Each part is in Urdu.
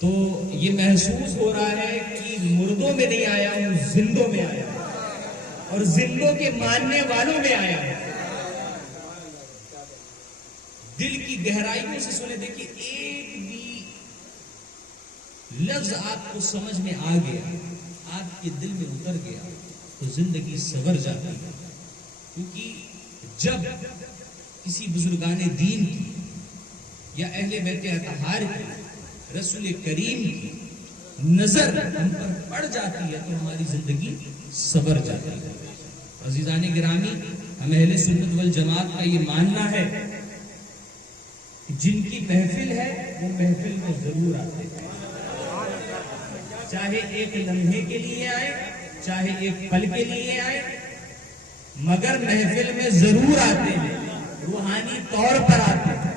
تو یہ محسوس ہو رہا ہے کہ مردوں میں نہیں آیا ہوں، زندوں میں آیا ہوں، اور زندوں کے ماننے والوں میں آیا ہوں۔ دل کی گہرائیوں سے سنے، دیکھیے ایک بھی لفظ آپ کو سمجھ میں آ گیا، آپ کے دل میں اتر گیا تو زندگی سنور جاتی ہے۔ کیونکہ جب کسی بزرگان دین کی یا اہل بیت اطہار کی، رسول کریم کی نظر ہم پر پڑ جاتی ہے تو ہماری زندگی سنور جاتی ہے۔ عزیزان گرامی، ہم اہل سنت والجماعت کا یہ ماننا ہے کہ جن کی محفل ہے وہ محفل میں ضرور آتے ہیں، چاہے ایک لمحے کے لیے آئے، چاہے ایک پل کے لیے آئے، مگر محفل میں ضرور آتے ہیں، روحانی طور پر آتے ہیں،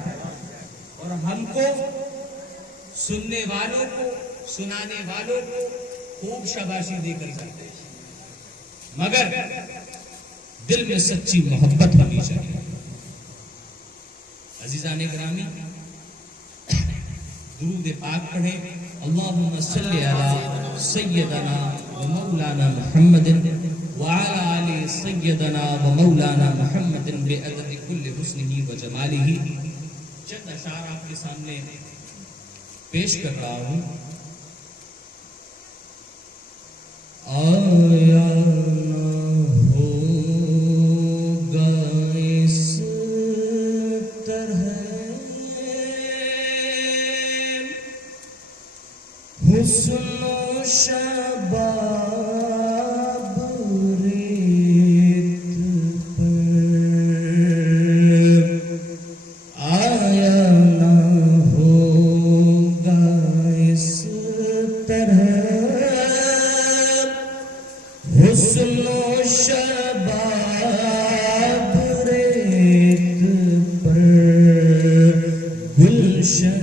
اور ہم کو، سننے والوں کو، سنانے والوں کو خوب شاباشی دے کر جاتے ہیں، مگر دل میں سچی محبت ہونی چاہیے۔ عزیزان گرامی، درود پاک پڑھیں۔ اللہم صلی علی سیدنا و مولانا محمد وعلی آل سیدنا و مولانا محمد بعدد کل حسنہ و جمالہ۔ چند اشعار آپ کے سامنے پیش کر رہا ہوں۔ آیا حسن و شباب ریت پر آیا نہ ہوگا اس طرح، حسن و شباب ریت پر گلشن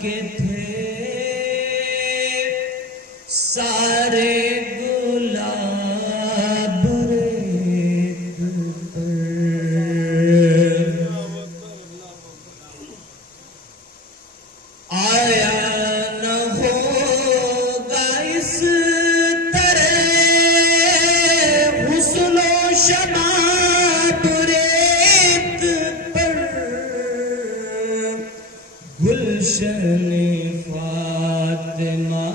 کے تھے سارے گلاب ریت پر، آیا نہ ہوگا اس طرح حسن و شباب ریت پر، گلشن فاطمہ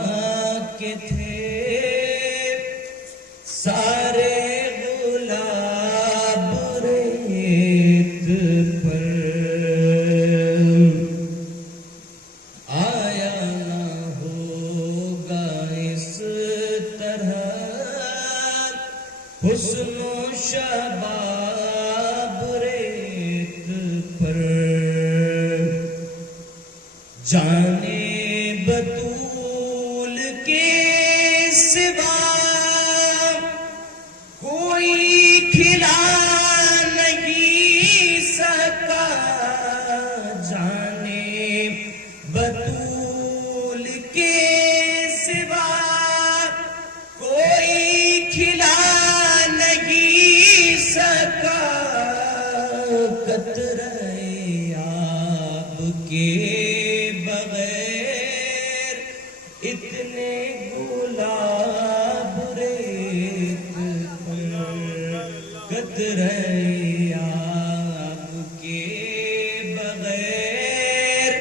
کے تھے سارے گلاب ریت پر، آیا نہ ہوگا اس طرح حسن و شباب ریت پر، جانے بطول کے سوا کوئی کھلا نہیں سکا، جانے بطول کے سوا کوئی کھلا نہیں سکا، قطرہ آب کے اتنے گلاب ریت پر، قطرہ آب کے بغیر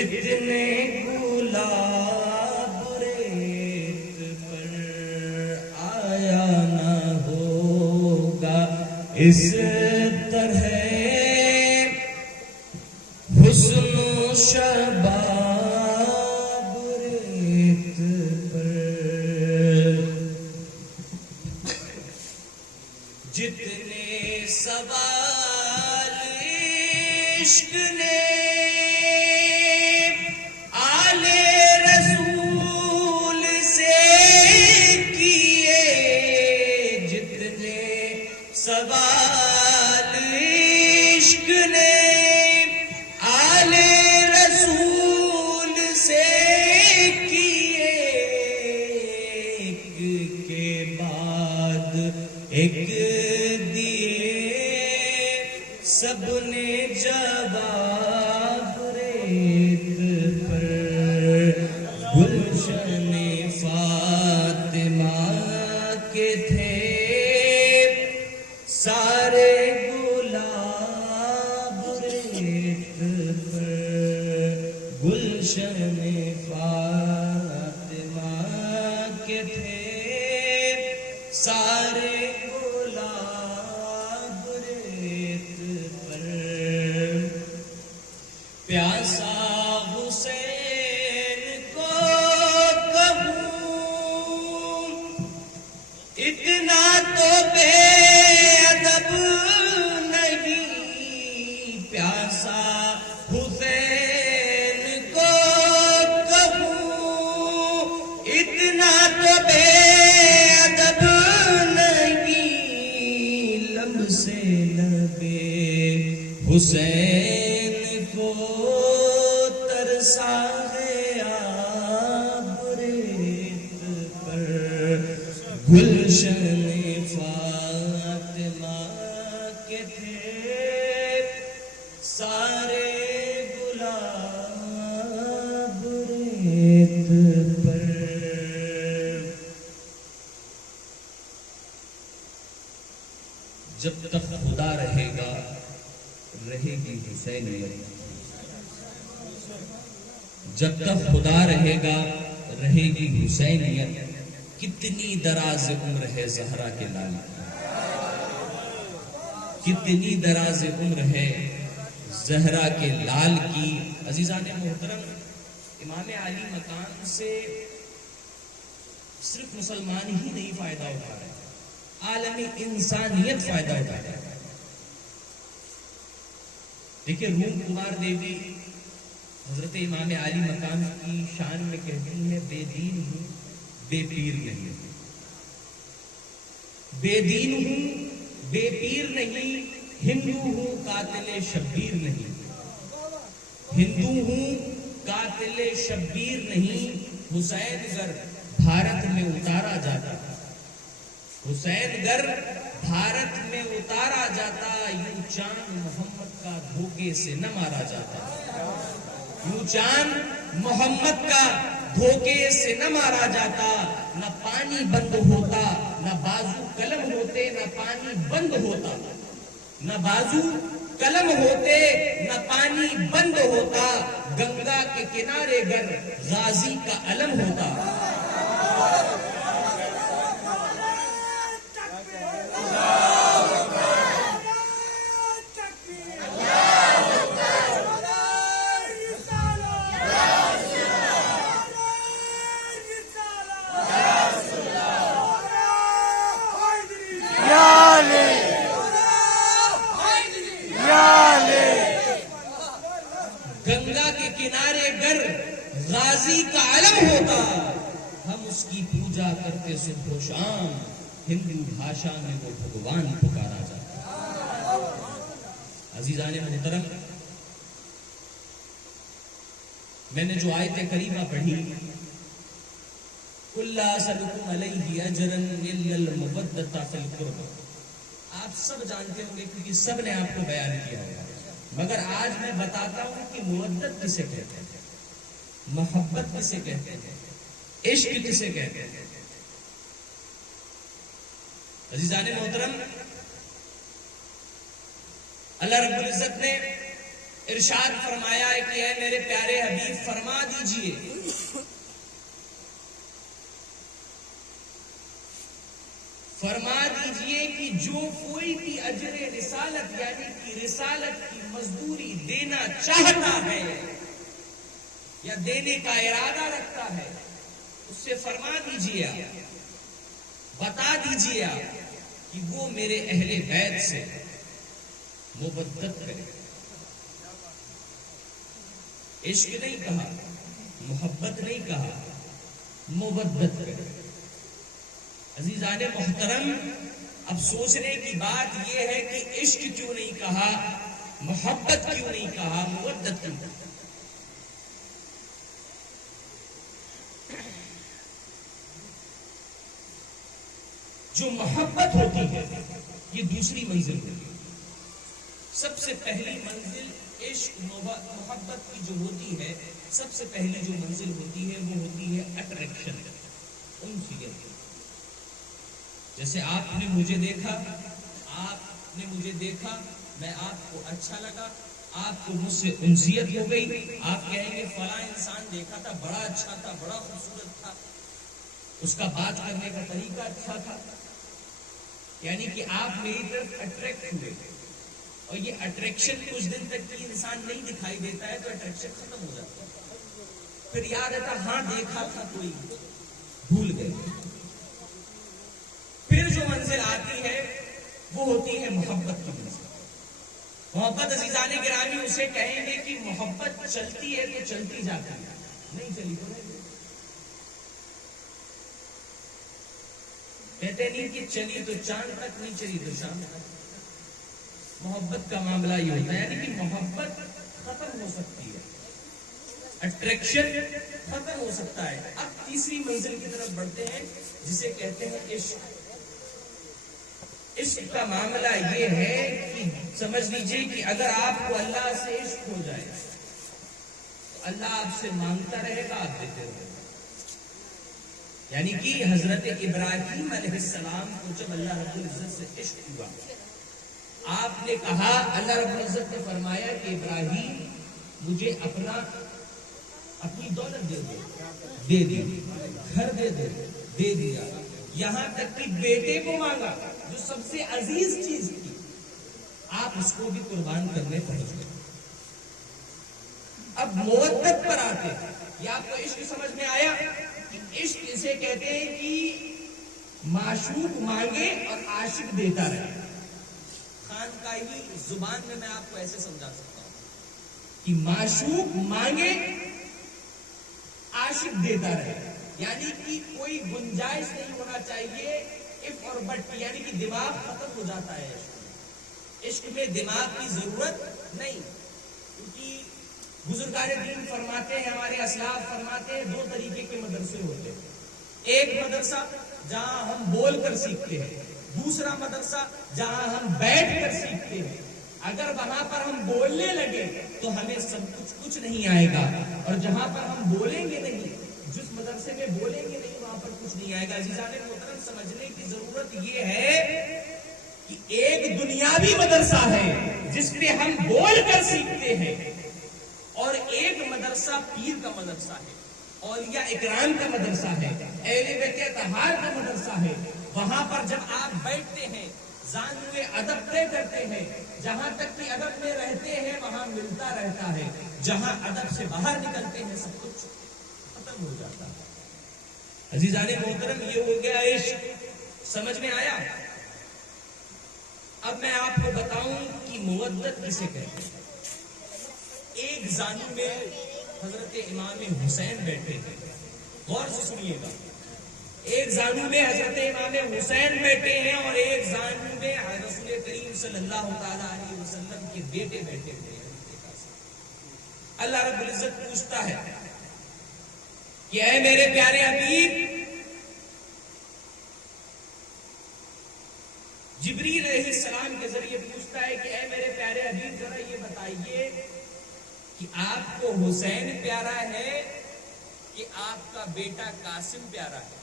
اتنے گلاب ریت پر، آیا نہ ہوگا اس طرح حسن و شباب جتنے سوال عشق نے آل رسول سے کیے، جتنے سوال عشق نے آل رسول سے کیے، ایک کے بعد ایک دیے سب نے جواب گلشن فاطمہ کے تھے سارے گلاب ریت پر، پیاسا حسین کو کہوں اتنا تو بے ادب نہیں، پیاسا حسین کو کہوں اتنا تو بے ادب نہیں، لب سے لبے حسین کو ترسا گیا ریت پر، گلشن فاطمہ کے تھے سارے گلاب ریت پر۔ جب تک خدا رہے گا رہے گی حسینیت، جب تک خدا رہے گا رہے گی حسینیت، کتنی دراز عمر ہے زہرا کے لال کی، کتنی دراز عمر ہے زہرا کے لال کی۔ عزیزان محترم، امام علی مقام سے صرف مسلمان ہی نہیں فائدہ اٹھا رہے، عالمی انسانیت فائدہ اٹھا رہے۔ دیکھیں روم کمار دیوی حضرت امام علی مقام کی شان میں کہتی ہے، بے دین ہوں بے پیر نہیں، بے دین ہوں بے پیر نہیں، ہندو ہوں قاتل شبیر نہیں، ہندو ہوں قاتل شبیر نہیں، حسین گر بھارت میں اتارا جاتا، حسین گر بھارت میں اتارا جاتا، یوں چاند محمد کا دھوکے سے نہ مارا جاتا، یوں چاند محمد کا دھوکے سے نہ مارا جاتا، نہ پانی بند ہوتا، نہ بازو قلم ہوتے، نہ پانی بند ہوتا، نہ بازو قلم ہوتے، نہ پانی بند ہوتا، گنگا کے کنارے گر غازی کا علم ہوتا۔ گنگا کے کنارے گر غازی کا علم ہوتا، ہم اس کی پوجا کرتے صبح و شام، ہندو بھاشا میں وہ بھگوان پکارا جاتا۔ عزیزان محترم، میں نے جو آیت کریمہ پڑھی، قُل لَا أَسْأَلُكُمْ عَلَيْهِ أَجْرًا إِلَّا الْمَوَدَّةَ فِي الْقُرْبَى، آپ سب جانتے ہوں گے کیونکہ سب نے آپ کو بیان کیا ہوگا، مگر آج میں بتاتا ہوں کہ مودت کسے کہتے ہیں، محبت کسے کہتے ہیں، عشق کسے کہتے ہیں۔ عزیزان محترم، اللہ رب العزت نے ارشاد فرمایا ہے کہ اے میرے پیارے حبیب فرما دیجئے کہ جو کوئی بھی اجر رسالت یعنی کہ رسالت کی مزدوری دینا چاہتا ہے یا دینے کا ارادہ رکھتا ہے، اس سے فرما دیجئے، بتا دیجئے کہ وہ میرے اہل بیت سے مودت کرے۔ عشق نہیں کہا، محبت نہیں کہا، مودت کرے۔ عزیزان محترم، اب سوچنے کی بات یہ ہے کہ عشق کیوں نہیں کہا، محبت کیوں نہیں کہا، مودت کیوں کہا؟ جو محبت ہوتی ہے یہ دوسری منزل ہوتی ہے۔ سب سے پہلی منزل عشق محبت کی جو ہوتی ہے، سب سے پہلی جو منزل ہوتی ہے وہ ہوتی ہے اٹریکشن، انسیت۔ جیسے آپ نے مجھے دیکھا، میں آپ کو اچھا لگا، آپ کو مجھ سے انسیت ہو گئی، آپ کہیں گے فلاں انسان دیکھا تھا، بڑا اچھا تھا، بڑا خوبصورت تھا، اس کا بات کرنے کا طریقہ اچھا تھا، یعنی کہ آپ میری طرف اٹریکٹ ہوئے، اور یہ اٹریکشن کچھ دن تک کی انسان نہیں دکھائی دیتا ہے تو اٹریکشن ختم ہو جاتا ہے، پھر یاد آتا ہاں دیکھا تھا کوئی، بھول گئے۔ پھر جو منزل آتی ہے وہ ہوتی ہے محبت کی منزل۔ محبت عزیزان گرامی اسے کہیں گے کہ محبت چلتی ہے تو چلتی جاتی ہے، نہیں چلی تو نہیں۔ کہتے نہیں کہ چلی تو چاند تک، نہیں چلی تو شام تک۔ محبت کا معاملہ یہ ہوتا ہے، یعنی کہ محبت ختم ہو سکتی ہے، اٹریکشن ختم ہو سکتا ہے۔ اب تیسری منزل کی طرف بڑھتے ہیں جسے کہتے ہیں عشق۔ عشق کا معاملہ یہ ہے کہ سمجھ لیجئے کہ اگر آپ کو اللہ سے عشق ہو جائے تو اللہ آپ سے مانگتا رہے گا، آپ دیتے رہے گا۔ یعنی کہ حضرت ابراہیم علیہ السلام کو جب اللہ رب العزت سے عشق ہوا، آپ نے کہا، اللہ رب العزت نے فرمایا کہ ابراہیم مجھے اپنی دولت دے دو، دے دی، گھر دے دو، دے دیا، یہاں تک کہ بیٹے کو مانگا جو سب سے عزیز چیز تھی، آپ اس کو بھی قربان کرنے پہنچ گئے۔ اب مودت پر آتے ہیں، یہ آپ کو عشق سمجھ میں آیا کہ عشق اسے کہتے ہیں کہ معشوق مانگے اور عاشق دیتا رہے۔ خانقاہی زبان میں آپ کو ایسے سمجھا سکتا ہوں کہ معشوق مانگے، عاشق دیتا رہے، یعنی کہ کوئی گنجائش نہیں ہونا چاہیے اف اور بٹ، یعنی کہ دماغ ختم ہو جاتا ہے عشق میں دماغ کی ضرورت نہیں، کیونکہ بزرگان دین فرماتے ہیں، ہمارے اسلاف فرماتے ہیں، دو طریقے کے مدرسے ہوتے ہیں۔ ایک مدرسہ جہاں ہم بول کر سیکھتے ہیں، دوسرا مدرسہ جہاں ہم بیٹھ کر سیکھتے ہیں۔ اگر وہاں پر ہم بولنے لگے تو ہمیں سب کچھ نہیں آئے گا، اور جہاں پر ہم بولیں گے نہیں، جس مدرسے میں بولیں گے نہیں، وہاں پر کچھ نہیں آئے گا۔ عزیزان محترم، سمجھنے کی ضرورت یہ ہے کہ ایک دنیاوی مدرسہ ہے جس پہ ہم بول کر سیکھتے ہیں، اور ایک مدرسہ پیر کا مدرسہ ہے، اولیاء اکرام کا مدرسہ ہے، اہل بیت اطہار کا مدرسہ ہے۔ وہاں پر جب آپ بیٹھتے ہیں، زانوے ادب طے کرتے ہیں، جہاں تک کہ ادب میں رہتے ہیں وہاں ملتا رہتا ہے، جہاں ادب سے باہر نکلتے ہیں سب کچھ ختم ہو جاتا ہے۔ عزیزان محترم، یہ ہو گیا عشق، سمجھ میں آیا؟ اب میں آپ کو بتاؤں کہ مودت کسے کہتے ہیں۔ ایک زانو میں حضرت امام حسین بیٹھے تھے، غور سے سنیے گا، ایک زانو میں حضرت امام حسین بیٹھے ہیں اور ایک زانو میں رسول کریم صلی اللہ تعالی علیہ وسلم کے بیٹے بیٹھے ہوئے ہیں۔ اللہ رب العزت پوچھتا ہے کہ اے میرے پیارے حبیب، جبریل علیہ السلام کے ذریعے پوچھتا ہے کہ اے میرے پیارے حبیب، ذرا یہ بتائیے کہ آپ کو حسین پیارا ہے کہ آپ کا بیٹا قاسم پیارا ہے،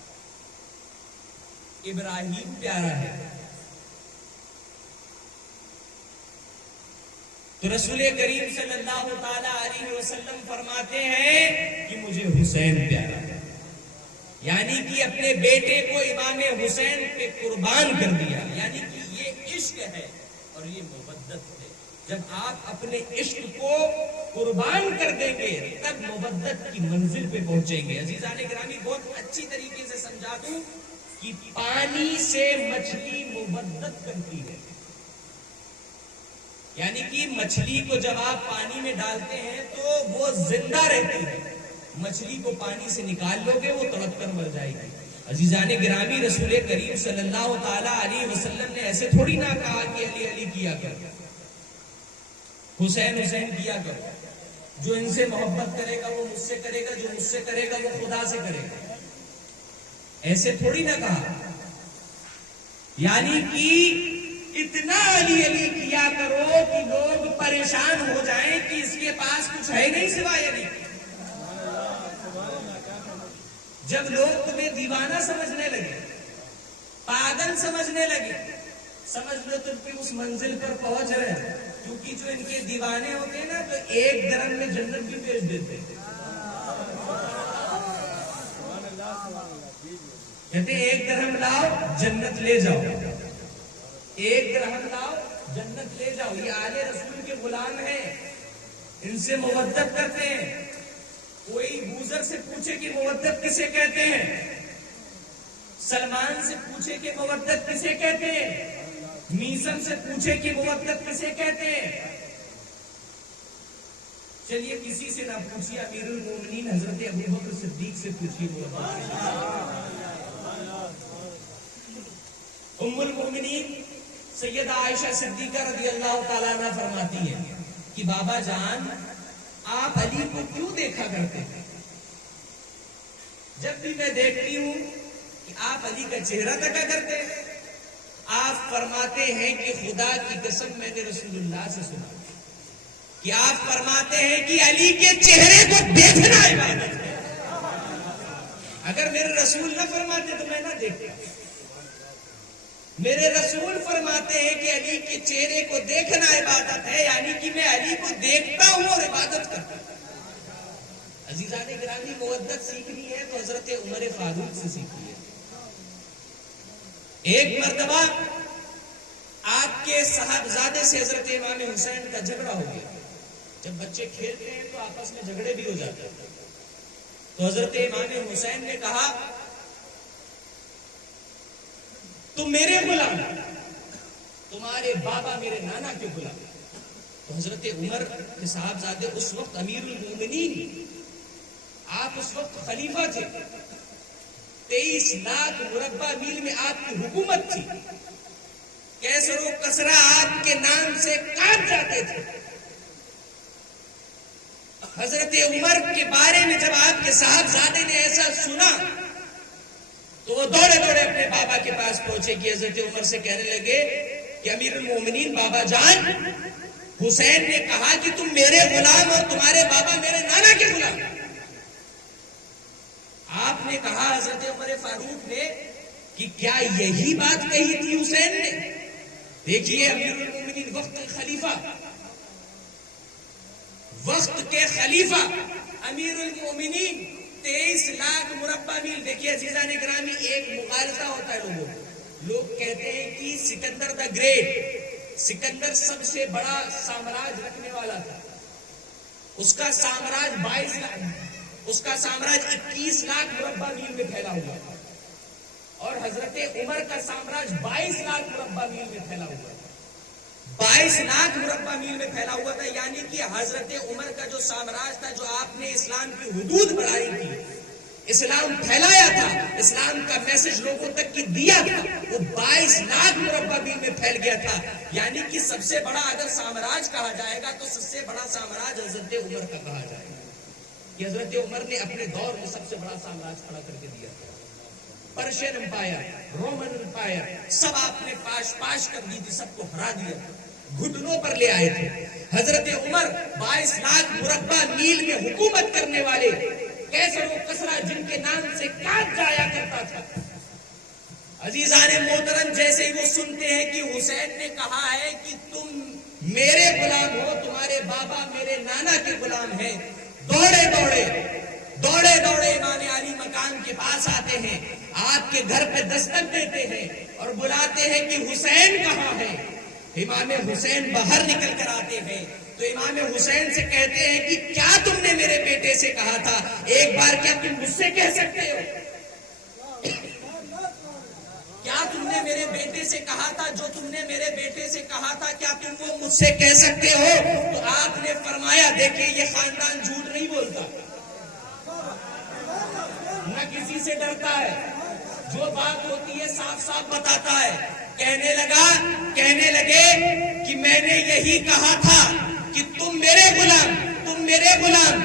ابراہیم پیارا ہے؟ تو رسول کریم صلی اللہ تعالی علیہ وسلم فرماتے ہیں کہ مجھے حسین پیارا ہے، یعنی کہ اپنے بیٹے کو امام حسین پہ قربان کر دیا، یعنی کہ یہ عشق ہے اور یہ مودت ہے۔ جب آپ اپنے عشق کو قربان کر دیں گے تب مودت کی منزل پہ پہنچیں گے۔ عزیزان گرامی، بہت اچھی طریقے سے سمجھا دوں کہ پانی سے مچھلی مودت کرتی ہے، یعنی کہ مچھلی کو جب آپ پانی میں ڈالتے ہیں تو وہ زندہ رہتی ہے، مچھلی کو پانی سے نکال لو گے وہ تڑپ کر مر جائے گی۔ عزیزان گرامی، رسول کریم صلی اللہ تعالی علیہ وسلم نے ایسے تھوڑی نہ کہا کہ علی علی کیا کر، حسین حسین کیا کرو، جو ان سے محبت کرے گا وہ مجھ سے کرے گا، جو مجھ سے کرے گا وہ خدا سے کرے گا، ایسے تھوڑی نہ کہا۔ یعنی کہ اتنا علی علی کیا کرو کہ لوگ پریشان ہو جائیں کہ اس کے پاس کچھ ہے نہیں سوائے علی۔ جب لوگ تمہیں دیوانہ سمجھنے لگے، پاگل سمجھنے لگے، سمجھ لو تم بھی اس منزل پر پہنچ رہے کیونکہ جو ان کے دیوانے ہوتے ہیں نا تو ایک درہم میں جنت بھی بیچ دیتے ہیں. کہتے ہیں ایک درہم لاؤ جنت لے جاؤ, ایک درہم لاؤ جنت لے جاؤ. یہ آل رسول کے غلام ہیں, ان سے مودت کرتے ہیں. کوئی بوزر سے پوچھے کہ مودت کسے کہتے ہیں, سلمان سے پوچھے کہ مودت کسے کہتے ہیں, میسم سے پوچھے کہ مودت کسے کہتے ہیں. چلیے کسی سے نہ پوچھیے, امیر المومنین حضرت ابوبکر صدیق سے پوچھیے مودت. ام المومنین سیدہ عائشہ صدیقہ رضی اللہ تعالیٰ عنہ فرماتی ہیں کہ بابا جان آپ علی کو کیوں دیکھا کرتے ہیں؟ جب بھی میں دیکھتی ہوں کہ آپ علی کا چہرہ تکا کرتے ہیں. آپ فرماتے ہیں کہ خدا کی قسم میں نے رسول اللہ سے سنا کہ آپ فرماتے ہیں کہ علی کے چہرے کو دیکھنا عبادت ہے. اگر میرے رسول نہ فرماتے تو میں نہ دیکھتا. میرے رسول فرماتے ہیں کہ علی کے چہرے کو دیکھنا عبادت ہے, یعنی کہ میں علی کو دیکھتا ہوں اور عبادت کرتا ہوں. عزیزان گرامی, مودت سیکھنی ہے تو حضرت عمر فاروق سے سیکھنی ہے. ایک مرتبہ آپ کے صاحبزادے سے حضرت امام حسین کا جھگڑا ہو گیا. جب بچے کھیلتے ہیں تو آپس میں جھگڑے بھی ہو جاتے ہیں. تو حضرت امام حسین نے کہا تم میرے غلام, تمہارے بابا میرے نانا کے غلام. تو حضرت عمر کے صاحبزادے اس وقت امیر المومنین, آپ اس وقت خلیفہ تھے, 23 لاکھ مربع میل میں آپ کی حکومت تھی. کیسر و کسرا آپ کے نام سے کاٹ جاتے تھے. حضرت عمر کے بارے میں جب آپ کے صاحبزادے نے ایسا سنا تو وہ دوڑے دوڑے اپنے بابا کے پاس پہنچے کہ حضرت عمر سے کہنے لگے کہ امیر المومنین بابا جان, حسین نے کہا کہ تم میرے غلام اور تمہارے بابا میرے نانا کے غلام. آپ نے کہا حضرت عمر فاروق نے کہ کیا یہی بات کہی تھی حسین نے؟ دیکھیے امیر المومنین وقت کے خلیفہ امیر المومنین 23 لاکھ مربع میل. دیکھیے عزیزان گرامی, ایک مغالطہ ہوتا ہے. لوگ کہتے ہیں کہ سکندر دا گریٹ, سکندر سب سے بڑا سامراج رکھنے والا تھا. اس کا سامراج 22 لاکھ, اس کا سامراج 21 لاکھ مربع میل میں پھیلا ہوا تھا, اور حضرت عمر کا سامراج 22 لاکھ مربع میل میں پھیلا ہوا تھا. 22 لاکھ مربع میل میں پھیلا ہوا تھا, یعنی کہ حضرت عمر کا جو سامراج تھا, جو آپ نے اسلام کی حدود بڑھائی تھی, اسلام پھیلایا تھا, اسلام کا میسج لوگوں تک کی دیا تھا, وہ 22 لاکھ مربع میل میں پھیل گیا تھا. یعنی کہ سب سے بڑا اگر سامراج کہا جائے گا تو سب سے بڑا سامراج حضرت عمر کا کہا جائے گا. کہ حضرت عمر نے اپنے دور میں سب سے بڑا سامراج کھڑا کر کے دیا تھا. پرشین امپائر, رومن امپائر, سب آپ نے پاش کر دی تھی, سب کو ہرا دیا, گھٹنوں پر لے آئے تھے. حضرت عمر 22 لاکھ مربع میل میں حکومت کرنے والے, کیسر و کسرا جن کے نام سے کاٹ جایا کرتا تھا. عزیزان محترم, جیسے ہی وہ سنتے ہیں کہ حسین نے کہا ہے کہ تم میرے غلام ہو, تمہارے بابا میرے نانا کے غلام ہیں, دوڑے دوڑے امام علی مقام کے پاس آتے ہیں, آپ کے گھر پہ دستک دیتے ہیں اور بلاتے ہیں کہ حسین کہاں ہے. امام حسین باہر نکل کر آتے ہیں تو امام حسین سے کہتے ہیں کہ کیا تم نے میرے بیٹے سے کہا تھا, ایک بار کیا تم مجھ سے کہہ سکتے ہو؟ کیا تم نے میرے بیٹے سے کہا تھا, جو تم نے میرے بیٹے سے کہا تھا, کیا تم وہ مجھ سے کہہ سکتے ہو؟ تو آپ نے فرمایا, دیکھیں یہ خاندان جھوٹ نہیں بولتا, نہ کسی سے ڈرتا ہے, جو بات ہوتی ہے صاف صاف بتاتا ہے. کہنے لگے کہ میں نے یہی کہا تھا کہ تم میرے غلام,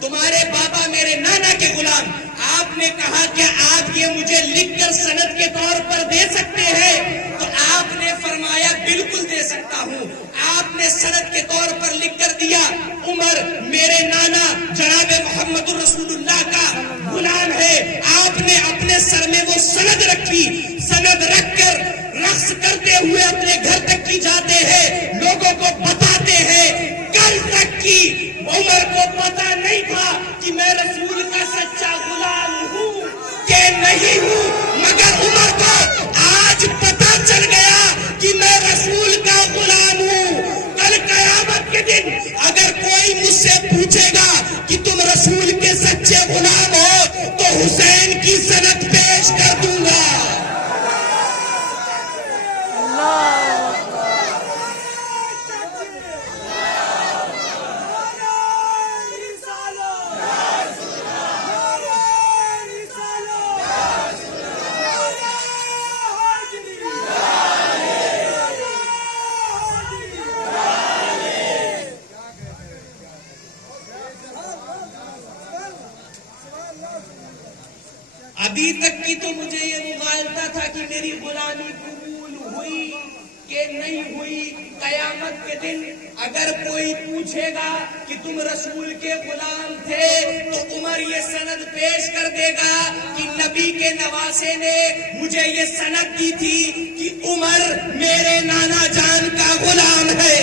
تمہارے بابا میرے نانا کے غلام. آپ نے کہا کہ آپ یہ مجھے لکھ کر سند کے طور پر دے سکتے ہیں؟ تو آپ نے فرمایا بالکل دے سکتا ہوں. آپ نے سند کے طور پر لکھ کر دیا, عمر میرے نانا جناب محمد رسول اللہ کا غلام ہے. آپ نے اپنے سر میں وہ سند رکھی, سند رکھ کر رقص کرتے ہوئے اپنے گھر تک کی جاتے ہیں, لوگوں کو بتاتے کی عمر کو پتا نہیں تھا کہ میں رسول کا سچا غلام ہوں کہ نہیں ہوں، مگر عمر کو آج پتا چل گیا کہ میں رسول کا غلام ہوں۔ کل قیامت کے دن اگر کوئی مجھ سے پوچھے گا کہ تم رسول کے سچے غلام ہو تو حسین کی سند پیش کر دوں گا۔ ابھی تک کی تو مجھے یہ مغالطہ تھا کہ میری غلامی قبول ہوئی کہ نہیں ہوئی۔ قیامت کے دن اگر کوئی پوچھے گا کہ تم رسول کے غلام تھے تو عمر یہ سند پیش کر دے گا کہ نبی کے نواسے نے مجھے یہ سند دی تھی کہ عمر میرے نانا جان کا غلام ہے۔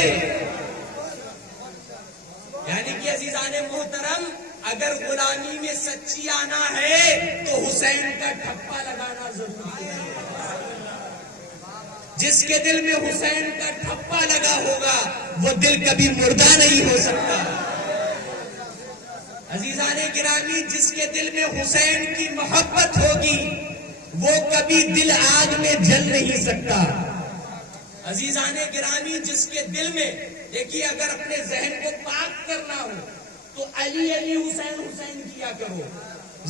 یعنی کہ عزیزان محترم، اگر غلامی میں سچی آنا ہے تو حسین کا ٹھپا لگانا ضروری ہے۔ جس کے دل میں حسین کا ٹھپا لگا ہوگا وہ دل کبھی مردہ نہیں ہو سکتا۔ عزیزان گرامی، جس کے دل میں حسین کی محبت ہوگی وہ کبھی دل آگ میں جل نہیں سکتا۔ عزیزان گرامی، جس کے دل میں، دیکھیے، اگر اپنے ذہن کو پاک کرنا ہو تو علی علی حسین حسین کیا کرو،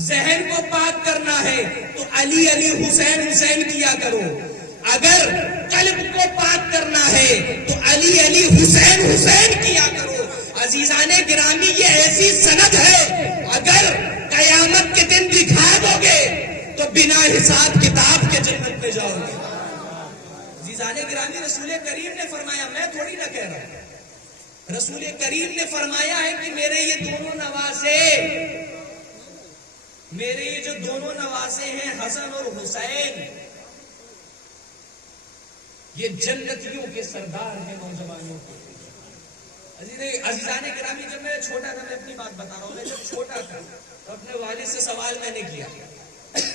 ذہن کو پاک کرنا ہے تو علی علی حسین حسین کیا کرو، اگر قلب کو پاک کرنا ہے تو علی علی حسین حسین کیا کرو۔ عزیزان گرامی، یہ ایسی سند ہے اگر قیامت کے دن دکھا دو گے تو بنا حساب کتاب کے جنت میں جاؤ گے۔ عزیزان گرامی، رسول کریم نے فرمایا، میں تھوڑی نہ کہہ رہا ہوں، رسول کریم نے فرمایا ہے کہ میرے یہ دونوں نواسے، میرے یہ جو دونوں نواسے ہیں حسن اور حسین، یہ جنتیوں کے سردار ہیں، نوجوانوں کے۔ عزیزان گرامی، جب میں چھوٹا تھا، میں اپنی بات بتا رہا ہوں، میں جب چھوٹا تھا تو اپنے والد سے سوال میں نے کیا،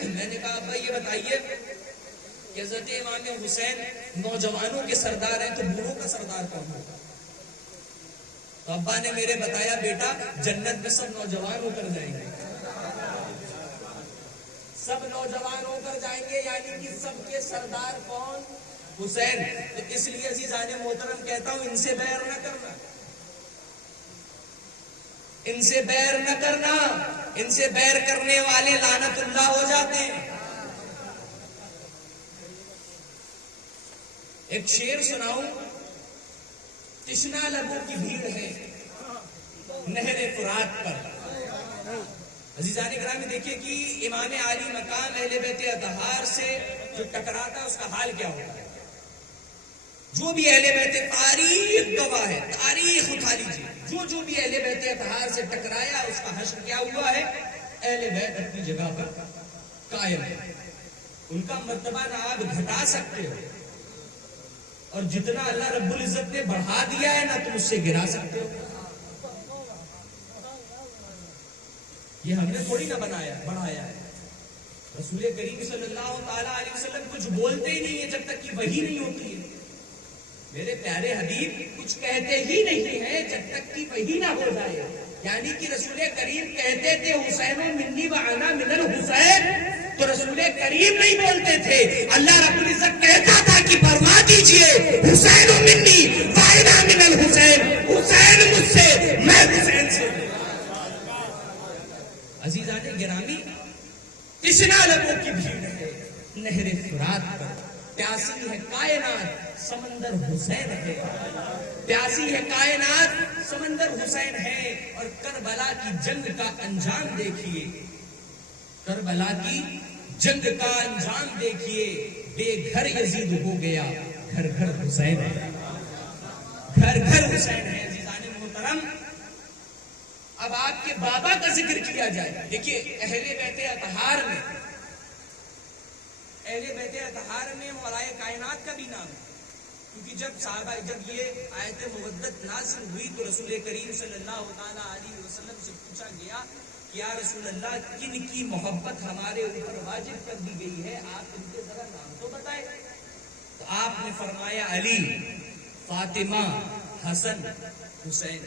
میں نے کہا ابا یہ بتائیے کہ حضرت امام حسین نوجوانوں کے سردار ہیں تو بوڑھوں کا سردار کون ہوگا؟ تو ابا نے میرے بتایا، بیٹا جنت میں سب نوجوان ہو کر جائیں گے، سب نوجوان ہو کر جائیں گے، یعنی کہ سب کے سردار کون؟ حسین۔ تو اس لیے عزیزان محترم کہتا ہوں، ان سے بیر نہ کرنا، ان سے بیر نہ کرنا، ان سے بیر کرنے والے لعنت اللہ ہو جاتے ہیں۔ ایک شعر سناؤں، تشنا لبوں کی بھیڑ ہے نہر فرات پر۔ عزیزان کرام، دیکھیے کہ امام عالی مقام اہل بیت اطہار سے جو ٹکراتا اس کا حال کیا ہوتا ہے۔ جو بھی اہل بیت، تاریخ گواہ ہے، تاریخ اٹھا لیجیے، جو بھی اہل بیت اطہار سے ٹکرایا اس کا حشر کیا ہوا ہے؟ اہل بیت اپنی جگہ پر قائم ہے، ان کا مرتبہ نہ آپ گھٹا سکتے ہو، اور جتنا اللہ رب العزت نے بڑھا دیا ہے نہ تم اس سے گرا سکتے ہو۔ یہ ہم نے تھوڑی نہ بڑھایا ہے۔ رسول کریم صلی اللہ تعالیٰ علیہ وسلم کچھ بولتے ہی نہیں ہے جب تک کہ وحی نہیں ہوتی ہے۔ میرے پیارے حبیب کچھ کہتے ہی نہیں ہیں جب تک کہ وحی نہ ہو جائے۔ یعنی کہ رسول کریم کہتے تھے حسین منی و انا من الحسین، تو رسول کریم نہیں بولتے تھے، اللہ رب العزت کہتا تھا کہ فرما دیجئے حسین منی و انا من الحسین، حسین مجھ سے، میں حسین سے۔ عزیزان گرامی، تشنا لبوں کی بھیڑ ہے نہر فرات پر، پیاسی ہے کائنات سمندر حسین ہے، پیاسی ہے کائنات سمندر حسین ہے۔ اور کربلا کی جنگ کا انجام دیکھیے، کربلا کی جنگ کا انجام دیکھیے، بے گھر یزید ہو گیا، گھر گھر حسین ہے، گھر گھر حسین ہے۔ عزیزان محترم، اب آپ کے بابا کا ذکر کیا جائے، دیکھیے اہل بیت اطہار میں، اہل بیت اطہار میں مولائے کائنات کا بھی نام ہے، کیونکہ جب یہ آیت مودت نازل ہوئی تو رسول کریم صلی اللہ تعالیٰ علیہ وسلم سے پوچھا گیا کہ یا رسول اللہ کن کی محبت ہمارے اوپر واجب کر دی گئی ہے، آپ ان کے ذرا نام تو بتائیں۔ تو آپ نے فرمایا علی، فاطمہ، حسن، حسین،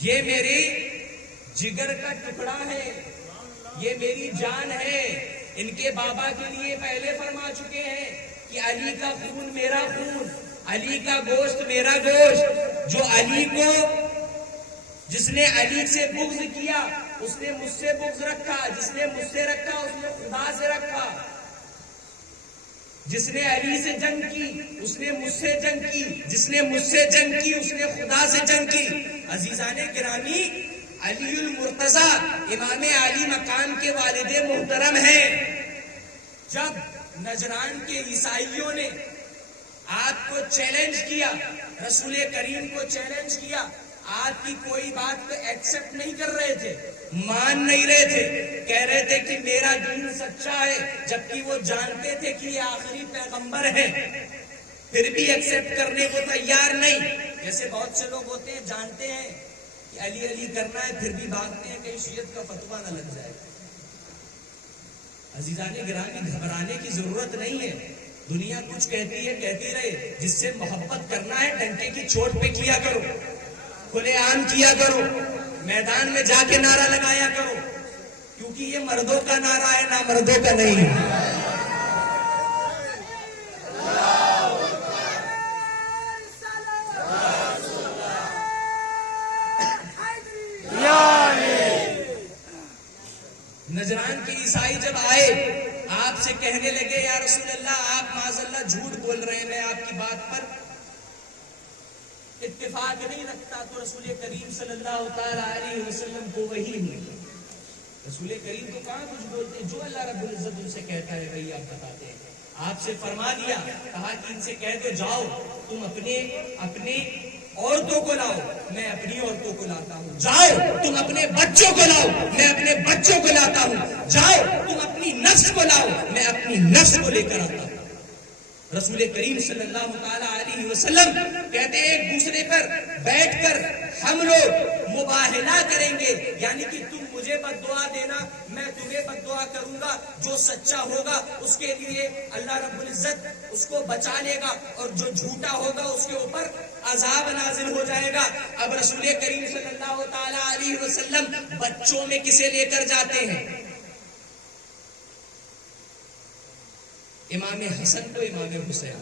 یہ میرے جگر کا ٹکڑا ہے، یہ میری جان ہے۔ ان کے بابا کے لیے پہلے فرما چکے ہیں کہ علی کا خون میرا خون، علی کا گوشت میرا گوشت۔ جو علی کو، جس نے علی سے بغض کیا اس نے مجھ سے بغض رکھا، جس نے مجھ سے رکھا اس نے خدا سے رکھا، جس نے علی سے جنگ کی اس نے مجھ سے جنگ کی، جس نے مجھ سے جنگ کی اس نے خدا سے جنگ کی۔ عزیزان گرامی، علی المرتضیٰ امام علی مقام کے والد محترم ہیں۔ جب نجران کے عیسائیوں نے آپ کو چیلنج کیا، رسول کریم کو چیلنج کیا، آپ کی کوئی بات کو ایکسپٹ نہیں کر رہے تھے، مان نہیں رہے تھے، کہہ رہے تھے کہ میرا دین سچا ہے، جبکہ وہ جانتے تھے کہ یہ آخری پیغمبر ہے، پھر بھی ایکسپٹ کرنے کو تیار نہیں۔ جیسے بہت سے لوگ ہوتے ہیں، جانتے ہیں کہ علی علی کرنا ہے، پھر بھی بھاگتے ہیں کہیں شیعت کا فتویٰ نہ لگ جائے۔ عزیزان گرامی، گھبرانے کی ضرورت نہیں ہے، دنیا کچھ کہتی ہے کہتی رہے، جس سے محبت کرنا ہے ڈنڈے کی چوٹ پہ کیا کرو، کھلے عام کیا کرو، میدان میں جا کے نعرہ لگایا کرو، کیونکہ یہ مردوں کا نعرہ ہے، نہ مردوں کا نہیں ہے۔ نجران کے عیسائی جب آئے آپ سے کہنے لگے یا رسول اللہ آپ معاذ اللہ جھوٹ بول رہے ہیں، میں آپ کی بات پر اتفاق نہیں رکھتا، تو رسول کریم صلی اللہ تعالی علیہ وسلم کو وحی ہوئی۔ رسول کریم تو کہاں کچھ بولتے ہیں، جو اللہ رب العزت ان سے کہتا ہے وہی آپ بتاتے ہیں۔ آپ سے فرما دیا، کہا کہ ان سے کہہ دو جاؤ تم اپنے عورتوں کو لاؤ، میں اپنی عورتوں کو لاتا ہوں، جاؤ تم اپنے بچوں کو لاؤ، میں اپنے بچوں کو لاتا ہوں، جاؤ تم اپنی نفس کو لاؤ، میں اپنی نفس کو لے کر آتا ہوں۔ رسول کریم صلی اللہ تعالی علیہ وسلم کہتے ہیں ایک دوسرے پر بیٹھ کر ہم لوگ مباہلہ کریں گے، یعنی کہ تم مجھے بد دعا دینا، میں تمہیں بد دعا کروں گا، جو سچا ہوگا اس کے لیے اللہ رب العزت اس کو بچا لے گا، اور جو جھوٹا ہوگا اس کے اوپر عذاب نازل ہو جائے گا۔ اب رسول کریم صلی اللہ تعالی علیہ وسلم بچوں میں کسے لے کر جاتے ہیں؟ امام حسن کو، امام حسین۔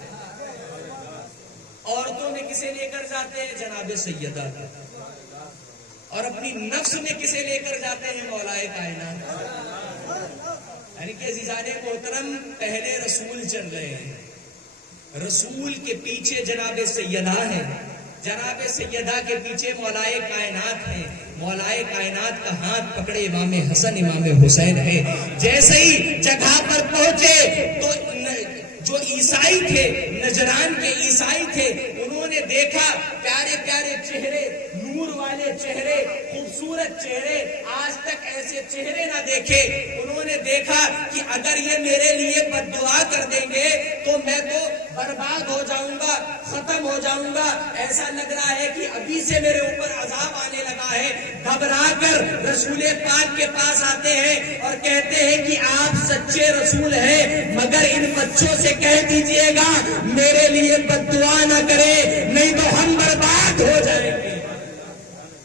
عورتوں میں کسے لے کر جاتے ہیں؟ جناب سیدہ۔ اور اپنی نفس میں کسے لے کر جاتے ہیں؟ مولا کائنات۔ یعنی کہ عزیزان محترم، پہلے رسول چل رہے ہیں، رسول کے پیچھے جناب سیدہ ہیں، جناب سیدہ کے پیچھے مولا کائنات ہیں، مولا کائنات کا ہاتھ پکڑے امام حسن امام حسین ہے۔ جیسے ہی جگہ پر پہنچے تو جو عیسائی تھے، نجران کے عیسائی تھے، انہوں نے دیکھا پیارے پیارے چہرے، نور والے چہرے، خوبصورت چہرے، آج تک ایسے چہرے نہ دیکھے۔ انہوں نے دیکھا کہ اگر یہ میرے لیے بد دعا کر دیں گے تو میں تو برباد ہو جاؤں گا، ختم ہو جاؤں گا، ایسا لگ رہا ہے کہ ابھی سے میرے اوپر عذاب آنے لگا ہے۔ گھبرا کر رسول پاک کے پاس آتے ہیں اور کہتے ہیں کہ آپ سچے رسول ہیں، مگر ان بچوں سے کہہ دیجئے گا میرے لیے بد دعا نہ کرے، نہیں تو ہم برباد ہو جائیں گے۔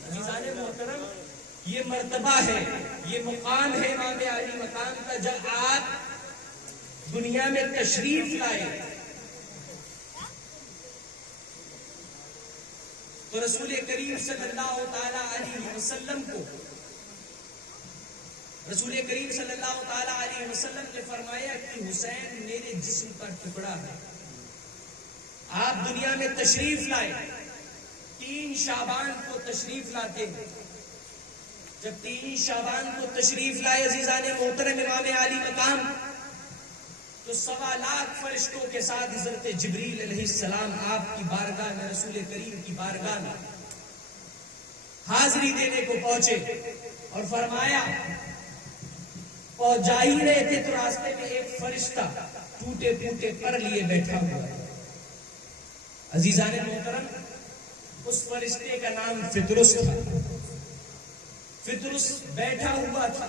عزیزان محترم، یہ مرتبہ ہے، یہ مقام ہے امام علی مقام کا۔ جب آپ دنیا میں تشریف لائے تو رسول کریم صلی اللہ تعالی علیہ وسلم کو، رسول کریم صلی اللہ تعالی علیہ وسلم نے فرمایا کہ حسین میرے جسم کا ٹکڑا ہے۔ آپ دنیا میں تشریف لائے، 3 شعبان کو تشریف لاتے ہیں۔ جب 3 شعبان کو تشریف لائے عزیزان محترم امام علی مقام، تو 1.25 لاکھ فرشتوں کے ساتھ حضرت جبریل علیہ السلام آپ کی بارگاہ میں، رسول کریم کی بارگاہ میں حاضری دینے کو پہنچے اور فرمایا پہنچ جا ہی رہے تھے تو راستے میں ایک فرشتہ ٹوٹے پھوٹے پر لیے بیٹھا ہوا ہے. عزیزان محترم، اس فرشتے کا نام فطرس تھا. فطرس بیٹھا ہوا تھا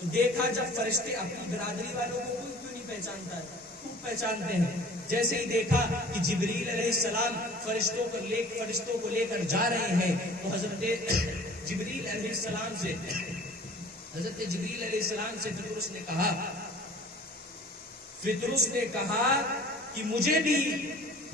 تو دیکھا جب فرشتے اپنی برادری والوں کو کوئی کیوں نہیں پہچانتا ہے، خوب پہچانتے ہیں. جیسے ہی دیکھا کہ جبریل علیہ السلام فرشتوں کو لے کر جا رہے ہیں تو حضرت جبریل علیہ السلام سے فطرس نے کہا کہ مجھے بھی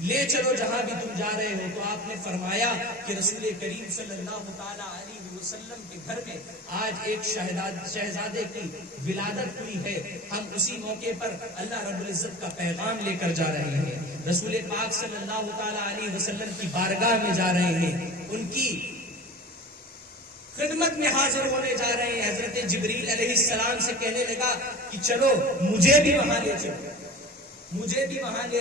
لے چلو جہاں بھی تم جا رہے ہو. تو آپ نے فرمایا کہ رسول کریم صلی اللہ تعالی علیہ وسلم کے گھر میں آج ایک شہزادے کی ولادت ہوئی ہے. ہم اسی موقع پر اللہ رب العزت کا پیغام لے کر جا رہے ہیں. رسول پاک صلی اللہ تعالی علیہ وسلم کی بارگاہ میں جا رہے ہیں، ان کی خدمت میں حاضر ہونے جا رہے ہیں. حضرت جبریل علیہ السلام سے کہنے لگا کہ چلو مجھے بھی وہاں لے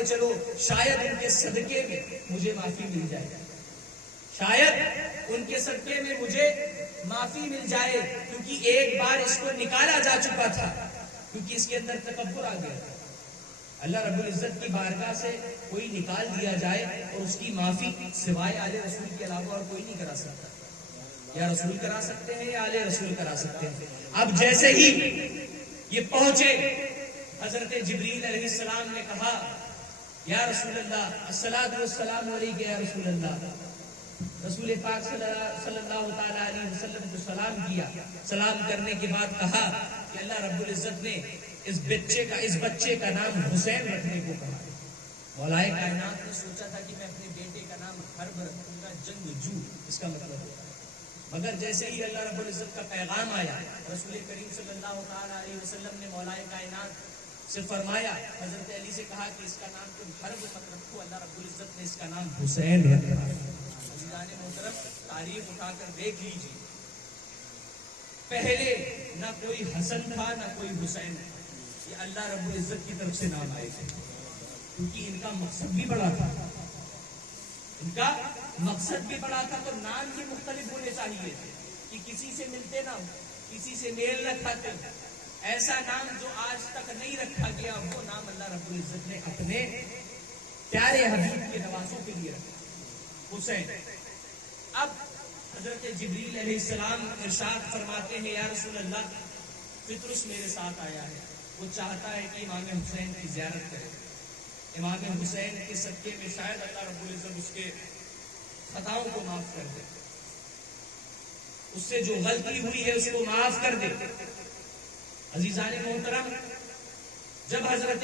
چلو، شاید ان کے صدقے میں مجھے معافی مل جائے، کیونکہ ایک بار اس کو نکالا جا چکا تھا، کیونکہ اس کے اندر تکبر آ گیا تھا. اللہ رب العزت کی بارگاہ سے کوئی نکال دیا جائے اور اس کی معافی سوائے آل رسول کے علاوہ اور کوئی نہیں کرا سکتا. یا رسول کرا سکتے ہیں یا آل رسول کرا سکتے ہیں. اب جیسے ہی یہ پہنچے، حضرت جبریل علیہ السلام نے کہا یا رسول اللہ، الصلاۃ والسلام علیک یا رسول اللہ. رسول پاک صلی اللہ تعالی علیہ وسلم کو سلام کیا. سلام کرنے کے بعد کہا کہ اللہ رب العزت نے اس بچے کا نام حسین رکھنے کو کہا. مولائے کائنات نے سوچا تھا کہ میں اپنے بیٹے کا نام حرب رکھوں گا، جنگجو اس کا مطلب ہوتا ہے. مگر جیسے ہی اللہ رب العزت کا پیغام آیا، رسول کریم صلی اللہ تعالی علیہ وسلم نے مولائے کائنات سے فرمایا، حضرت علی سے کہا کہ اس کا نام تم حرب مت رکھو، اللہ رب العزت نے اس کا نام حسین رکھا. عزیزان محترم، تاریخ اٹھا کر دیکھ لیجیے، پہلے نہ کوئی حسن تھا نہ کوئی حسین. یہ اللہ رب العزت کی طرف سے نام آئے تھے، کیونکہ ان کا مقصد بھی بڑا تھا. تو نام بھی مختلف ہونے چاہیے تھے کہ کسی سے ملتے نہ ہو، کسی سے میل نہ کھاتے. ایسا نام جو آج تک نہیں رکھا گیا، وہ نام اللہ رب العزت نے اپنے پیارے حبیب کے نوازوں کے لیے رکھا، حسین. اب حضرت جبریل علیہ السلام ارشاد فرماتے ہیں یا رسول اللہ، فطرس میرے ساتھ آیا ہے، وہ چاہتا ہے کہ امام حسین کی زیارت کرے. امام حسین کے صدقے میں شاید اللہ رب العزت اس کے خطاؤں کو معاف کر دے، اس سے جو غلطی ہوئی ہے اس کو معاف کر دے. عزیزان محترم، جب حضرت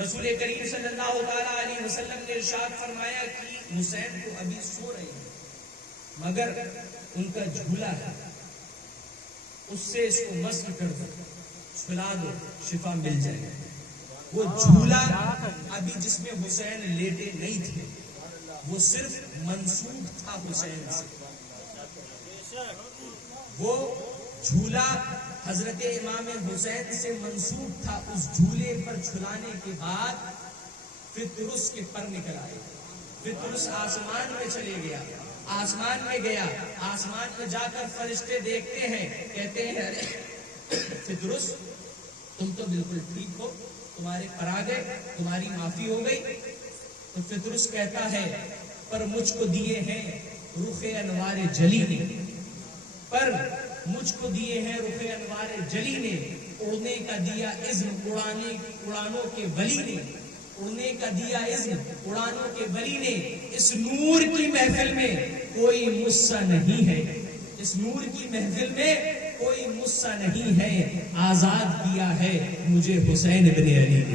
رسول کریم صلی اللہ تعالی علیہ وسلم نے ارشاد فرمایا کہ حسین تو ابھی سو رہے ہیں مگر ان کا جھولا ہے، اس سے اس کو مسح کر دو، سلا دو، شفا مل جائے. وہ جھولا ابھی جس میں حسین لیٹے نہیں تھے، وہ صرف منسوب تھا حسین سے. وہ جھولا حضرت امام حسین سے منسوب تھا. اس جھولے پر جھلانے کے بعد فطرس کے پر نکل آئے. فطرس آسمان میں چلے گیا، آسمان میں گیا. آسمان میں جا کر فرشتے دیکھتے ہیں، کہتے ہیں ارے فطرس، تم تو بالکل ٹھیک ہو، تمہارے پر آ گئے، تمہاری معافی ہو گئی. تو فطرس کہتا ہے پر مجھ کو دیے ہیں رخ انوار جلی نے، پر مجھ کو دیے ہیں رخ انوار جلی نے، اڑنے کا دیا اذن اڑانوں کے ولی نے، اڑنے کا دیا اذن اڑانوں کے ولی نے. اس نور کی محفل میں کوئی مصہ نہیں ہے، اس نور کی محفل میں کوئی مصہ نہیں ہے. آزاد کیا ہے مجھے حسین ابن علی نے،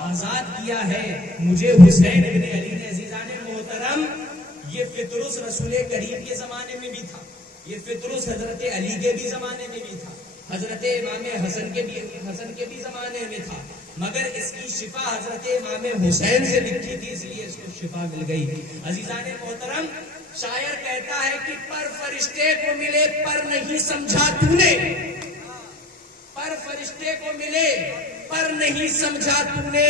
آزاد کیا ہے مجھے حسین ابن علی نے. عزیزان محترم، یہ فطرس رسول کریم کے زمانے میں بھی تھا، یہ فطرس حضرت علی کے بھی زمانے میں بھی تھا، حضرت امام حسن کے بھی زمانے میں تھا. مگر اس کی شفا حضرت امام حسین سے لکھی تھی، اس لیے اس کو شفا مل گئی. عزیزان محترم، شاعر کہتا ہے کہ پر فرشتے کو ملے پر نہیں سمجھا تو نے، پر فرشتے کو ملے پر نہیں سمجھا تو نے.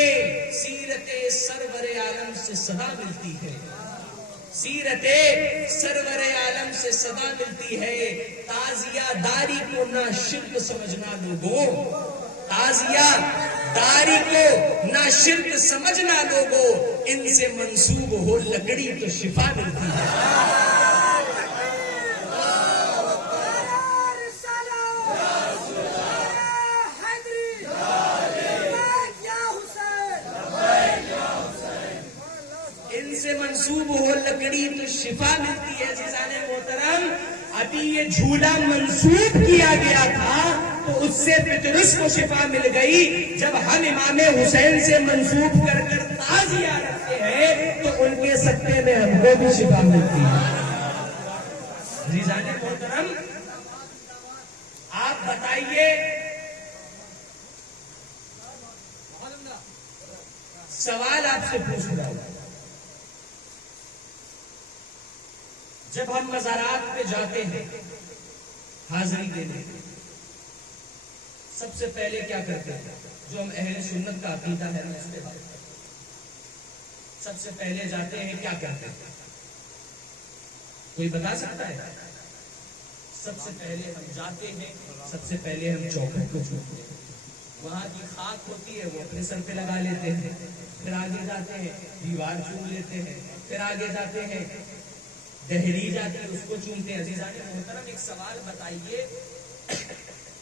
سیرت سرور عالم سے صدا ملتی ہے، سیرت سرور عالم سے سے صدا ملتی ہے، تازیہ داری کو نہ شرک سمجھنا لوگوں، تازیہ داری کو نہ شرک سمجھنا لوگوں، ان سے منسوب ہو لکڑی تو شفا ملتی ہے۔ منسوب ہو لکڑی تو شفا ملتی ہے۔ عزیزان محترم، ابھی یہ جھولا منسوب کیا گیا تھا تو اس سے پطرس کو شفا مل گئی، جب ہم امام حسین سے منسوب کر کر تعزیہ رکھتے ہیں تو ان کے صدقے میں ہم کو بھی شفا ملتی ہے۔ عزیزان محترم، آپ بتائیے، سوال آپ سے پوچھ رہا ہوں، جب ہم مزارات پہ جاتے ہیں حاضری دینے، سب سے پہلے کیا کرتے ہیں؟ جو ہم اہل سنت کا عقیدہ ہے نا، اس کے بعد سب سے پہلے جاتے ہیں کیا کرتے ہیں؟ کوئی بتا سکتا ہے؟ سب سے پہلے ہم جاتے ہیں، سب سے پہلے ہم چوکھٹ کو چھوتے ہیں، وہاں کی خاک ہوتی ہے وہ اپنے سر پہ لگا لیتے ہیں، پھر آگے جاتے ہیں دیوار چوم لیتے ہیں، پھر آگے جاتے ہیں دہلیز آتی ہے اس کو چومتے ہیں۔ عزیزان محترم، ایک سوال بتائیے،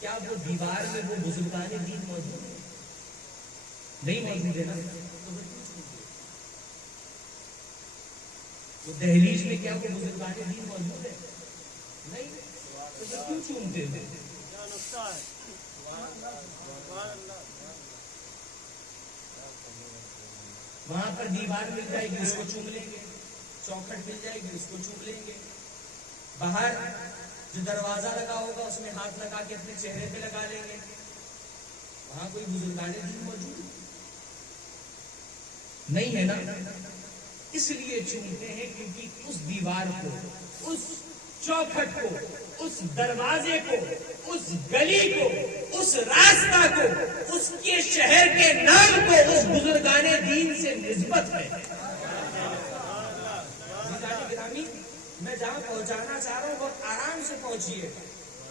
کیا وہ دیوار میں وہ بزرگان دین موجود ہے؟ نہیں موجود ہے نا، تو وہ کیوں چومتے ہیں؟ وہ دہلیز میں کیا وہ بزرگان دین موجود ہے؟ نہیں، تو وہ کیوں چومتے ہیں؟ وہاں پر دیوار مل جائے گی اس کو چوم لیں گے، چوکھٹ مل جائے گی اس کو چوم لیں گے، باہر جو دروازہ لگا ہوگا اس میں ہاتھ لگا کے اپنے چہرے پہ لگا لیں گے، وہاں کوئی بزرگان دین موجود نہیں ہے نا، اس لیے چومتے ہیں کیونکہ اس دیوار کو، اس چوکھٹ کو، اس دروازے کو، اس گلی کو، اس راستہ کو، اس کے شہر کے نام کو اس بزرگان دین سے نسبت ہے۔ میں جہاں پہنچانا چاہ رہا ہوں بہت آرام سے پہنچیے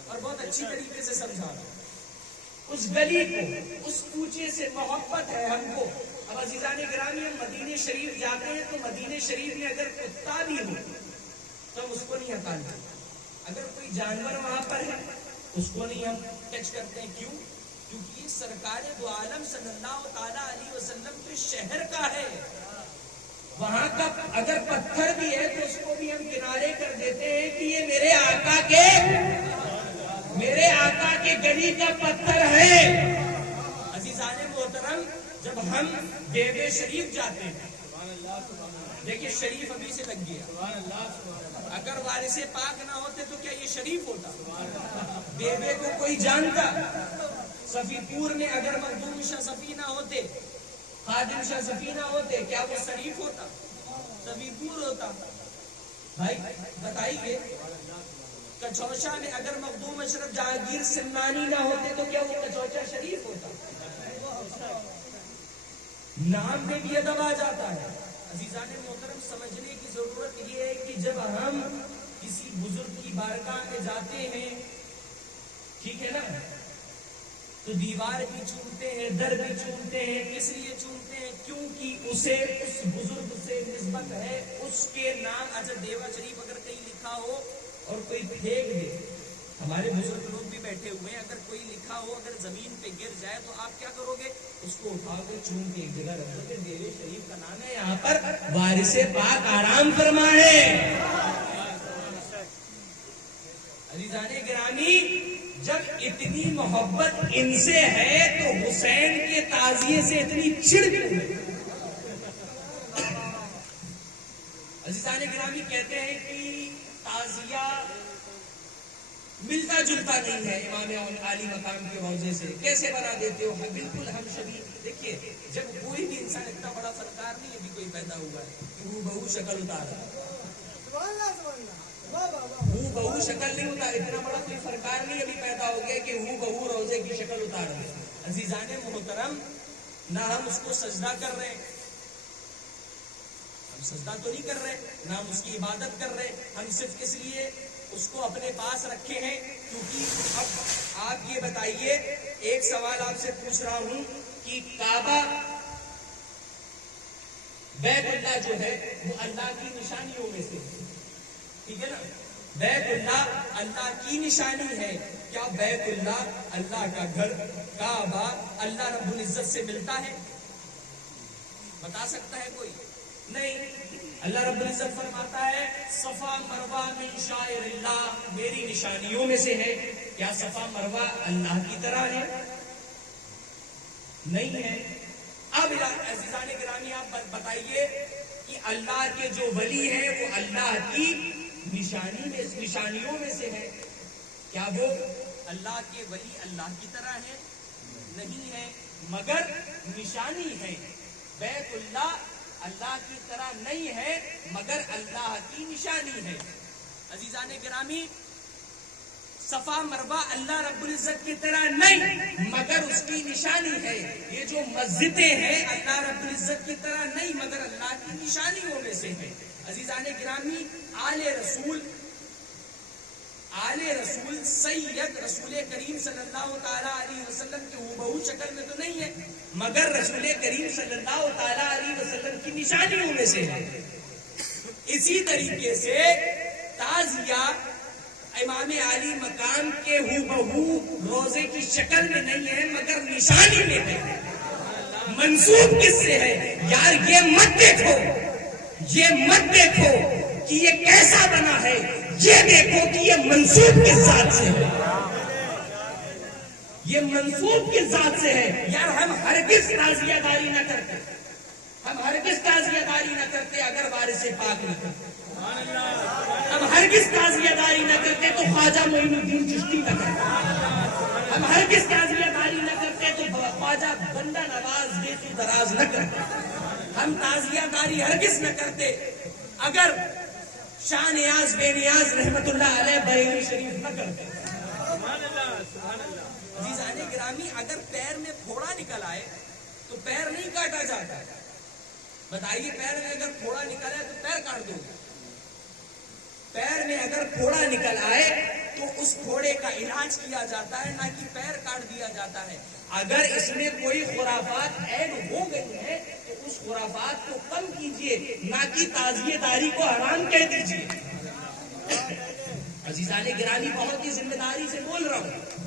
اور بہت اچھی طریقے سے سمجھا رہا ہوں۔ اس گلی کو، اس کوچے سے محبت ہے ہم کو۔ اب عزیزان گرامی، ہم مدینے شریف جاتے ہیں تو مدینے شریف میں اگر کتا بھی ہو تو ہم اس کو نہیں ہٹاتے، اگر کوئی جانور وہاں پر ہے اس کو نہیں ہم ٹچ کرتے ہیں۔ کیوں؟ کیونکہ یہ سرکار دو عالم صلی اللہ تعالی علیہ وسلم کے شہر کا ہے، وہاں کا اگر پتھر بھی ہے تو اس کو بھی ہم کنارے کر دیتے ہیں کہ یہ میرے آقا کے گلی کا پتھر ہے۔ عزیزان محترم، جب ہم دیوے شریف جاتے ہیں، دیکھیے شریف ابھی سے لگ گیا، اگر وارث پاک نہ ہوتے تو کیا یہ شریف ہوتا؟ دیوے کو کوئی جانتا؟ صفی پور میں اگر مخدوم شاہ صفی نہ ہوتے، خادم شاہ صفی نہ ہوتے، کیا وہ شریف ہوتا؟ صفی پور ہوتا۔ بھائی بتائیے، کچوچا میں اگر مخدوم اشرف جہانگیر سمنانی نہ ہوتے تو کیا وہ کچوچا شریف ہوتا؟ نام میں بھی ادب آ جاتا ہے۔ عزیزان محترم، سمجھنے کی ضرورت یہ ہے کہ جب ہم کسی بزرگ کی بارگاہ میں جاتے ہیں، ٹھیک ہے نا، تو دیوار بھی چومتے ہیں، در بھی چومتے ہیں۔ کس لیے چومتے ہیں؟ کیونکہ اسے اس بزرگ سے نسبت ہے، اس کے نام۔ اچھا، دیوا شریف اگر کہیں لکھا ہو اور کوئی پھینک دے، ہمارے بزرگ لوگ بھی بیٹھے ہوئے ہیں، اگر کوئی لکھا ہو اگر زمین پہ گر جائے تو آپ کیا کرو گے؟ اس کو اٹھاؤ گے، چوم کے ایک جگہ رکھو گے، دیوے شریف کا نام ہے، یہاں پر وارث پاک آرام فرمائے۔ عزیزان گرامی، جب اتنی محبت ان سے ہے تو حسین کے تعزیے سے اتنی چڑ کیوں ہے؟ عزیزان گرامی، کہتے ہیں کہ تعزیہ ملتا جلتا نہیں ہے امام عالی مقام کے روضے سے۔ کیسے بنا دیتے ہو؟ بالکل ہم شبیہ۔ دیکھیے، جب کوئی بھی انسان اتنا بڑا فنکار نہیں ابھی کوئی پیدا ہوا ہے کہ وہ بہو شکل اتارا، وہ بہو شکل نہیں اتار، اتنا بڑا کوئی فنکار نہیں ابھی پیدا ہو گیا کہ وہ بہو روزے کی شکل اتار دے۔ عزیزان محترم، نہ ہم اس کو سجدہ کر رہے ہیں، ہم سجدہ تو نہیں کر رہے، نہ ہم اس کی عبادت کر رہے، ہم صرف اس لیے اس کو اپنے پاس رکھے ہیں، کیونکہ اب آپ یہ بتائیے، ایک سوال آپ سے پوچھ رہا ہوں کہ کعبہ بیت اللہ جو ہے وہ اللہ کی نشانیوں میں سے، ٹھیک ہے نا؟ بیت اللہ اللہ کی نشانی ہے. کیا بیت اللہ اللہ کا گھر کعبہ اللہ رب العزت سے ملتا ہے؟ بتا سکتا ہے کوئی؟ نہیں. اللہ رب العزت فرماتا ہے صفا مروہ من شعائر اللہ، میری نشانیوں میں سے ہے. کیا صفا مروہ اللہ کی طرح ہے؟ نہیں ہے. اب عزیزان گرامی آپ بتائیے کہ اللہ کے جو ولی ہیں وہ اللہ کی نشانیوں میں سے ہے. کیا وہ اللہ کے ولی اللہ کی طرح ہے؟ نہیں ہے، مگر نشانی ہے. بیت اللہ اللہ کی طرح نہیں ہے مگر اللہ کی نشانی ہے. عزیزان گرامی، صفا مروہ اللہ رب العزت کی طرح نہیں مگر اس کی نشانی ہے. یہ جو مسجدیں ہیں اللہ رب العزت کی طرح نہیں مگر اللہ کی نشانیوں میں سے ہے. عزیزان گرامی، آل رسول سید رسول کریم صلی اللہ تعالی علیہ وسلم کے ہو شکل میں تو نہیں ہے مگر رسول کریم صلی اللہ تعالی علیہ وسلم کی نشانیوں میں سے ہے. اسی طریقے سے تعزیہ امام علی مقام کے ہو روزے کی شکل میں نہیں ہے مگر نشانی میں ہے. منسوب کس سے ہے؟ یار یہ مت دیکھو کہ یہ کیسا بنا ہے، یہ دیکھو کہ یہ منسوب کس ذات سے ہے. یہ منسوب کس ذات سے ہے. یار ہم ہرگز تعزیہ داری نہ کرتے اگر وارث پاک نہ کرتے. ہم ہرگز تعزیہ داری نہ کرتے تو خواجہ معین الدین چشتی نہ کرتے. ہم ہرگز تعزیہ داری نہ کرتے تو خواجہ بندہ نواز دیسو دراز نہ کرتے. ہم تعزیہ داری ہرگز نہ کرتے اگر شاہ نیاز بے نیاز رحمت اللہ علیہ بریلی شریف نہ کرتے. عزیزان گرامی، اگر پیر میں پھوڑا نکل آئے تو پیر نہیں کاٹا جاتا. بتائیے، پیر میں اگر پھوڑا نکل آئے تو پیر کاٹ دو. پیر میں اگر پھوڑا نکل آئے تو اس پھوڑے کا علاج کیا جاتا ہے، نہ کہ پیر کاٹ دیا جاتا ہے. اگر اس میں کوئی خرافات عیب ہو گئی ہے تو اس خرافات کو کم کیجیے، نہ کہ تعزیہ داری کو حرام کہہ دیجیے. عزیزان گرامی، بہت ہی ذمہ داری سے بول رہا ہوں،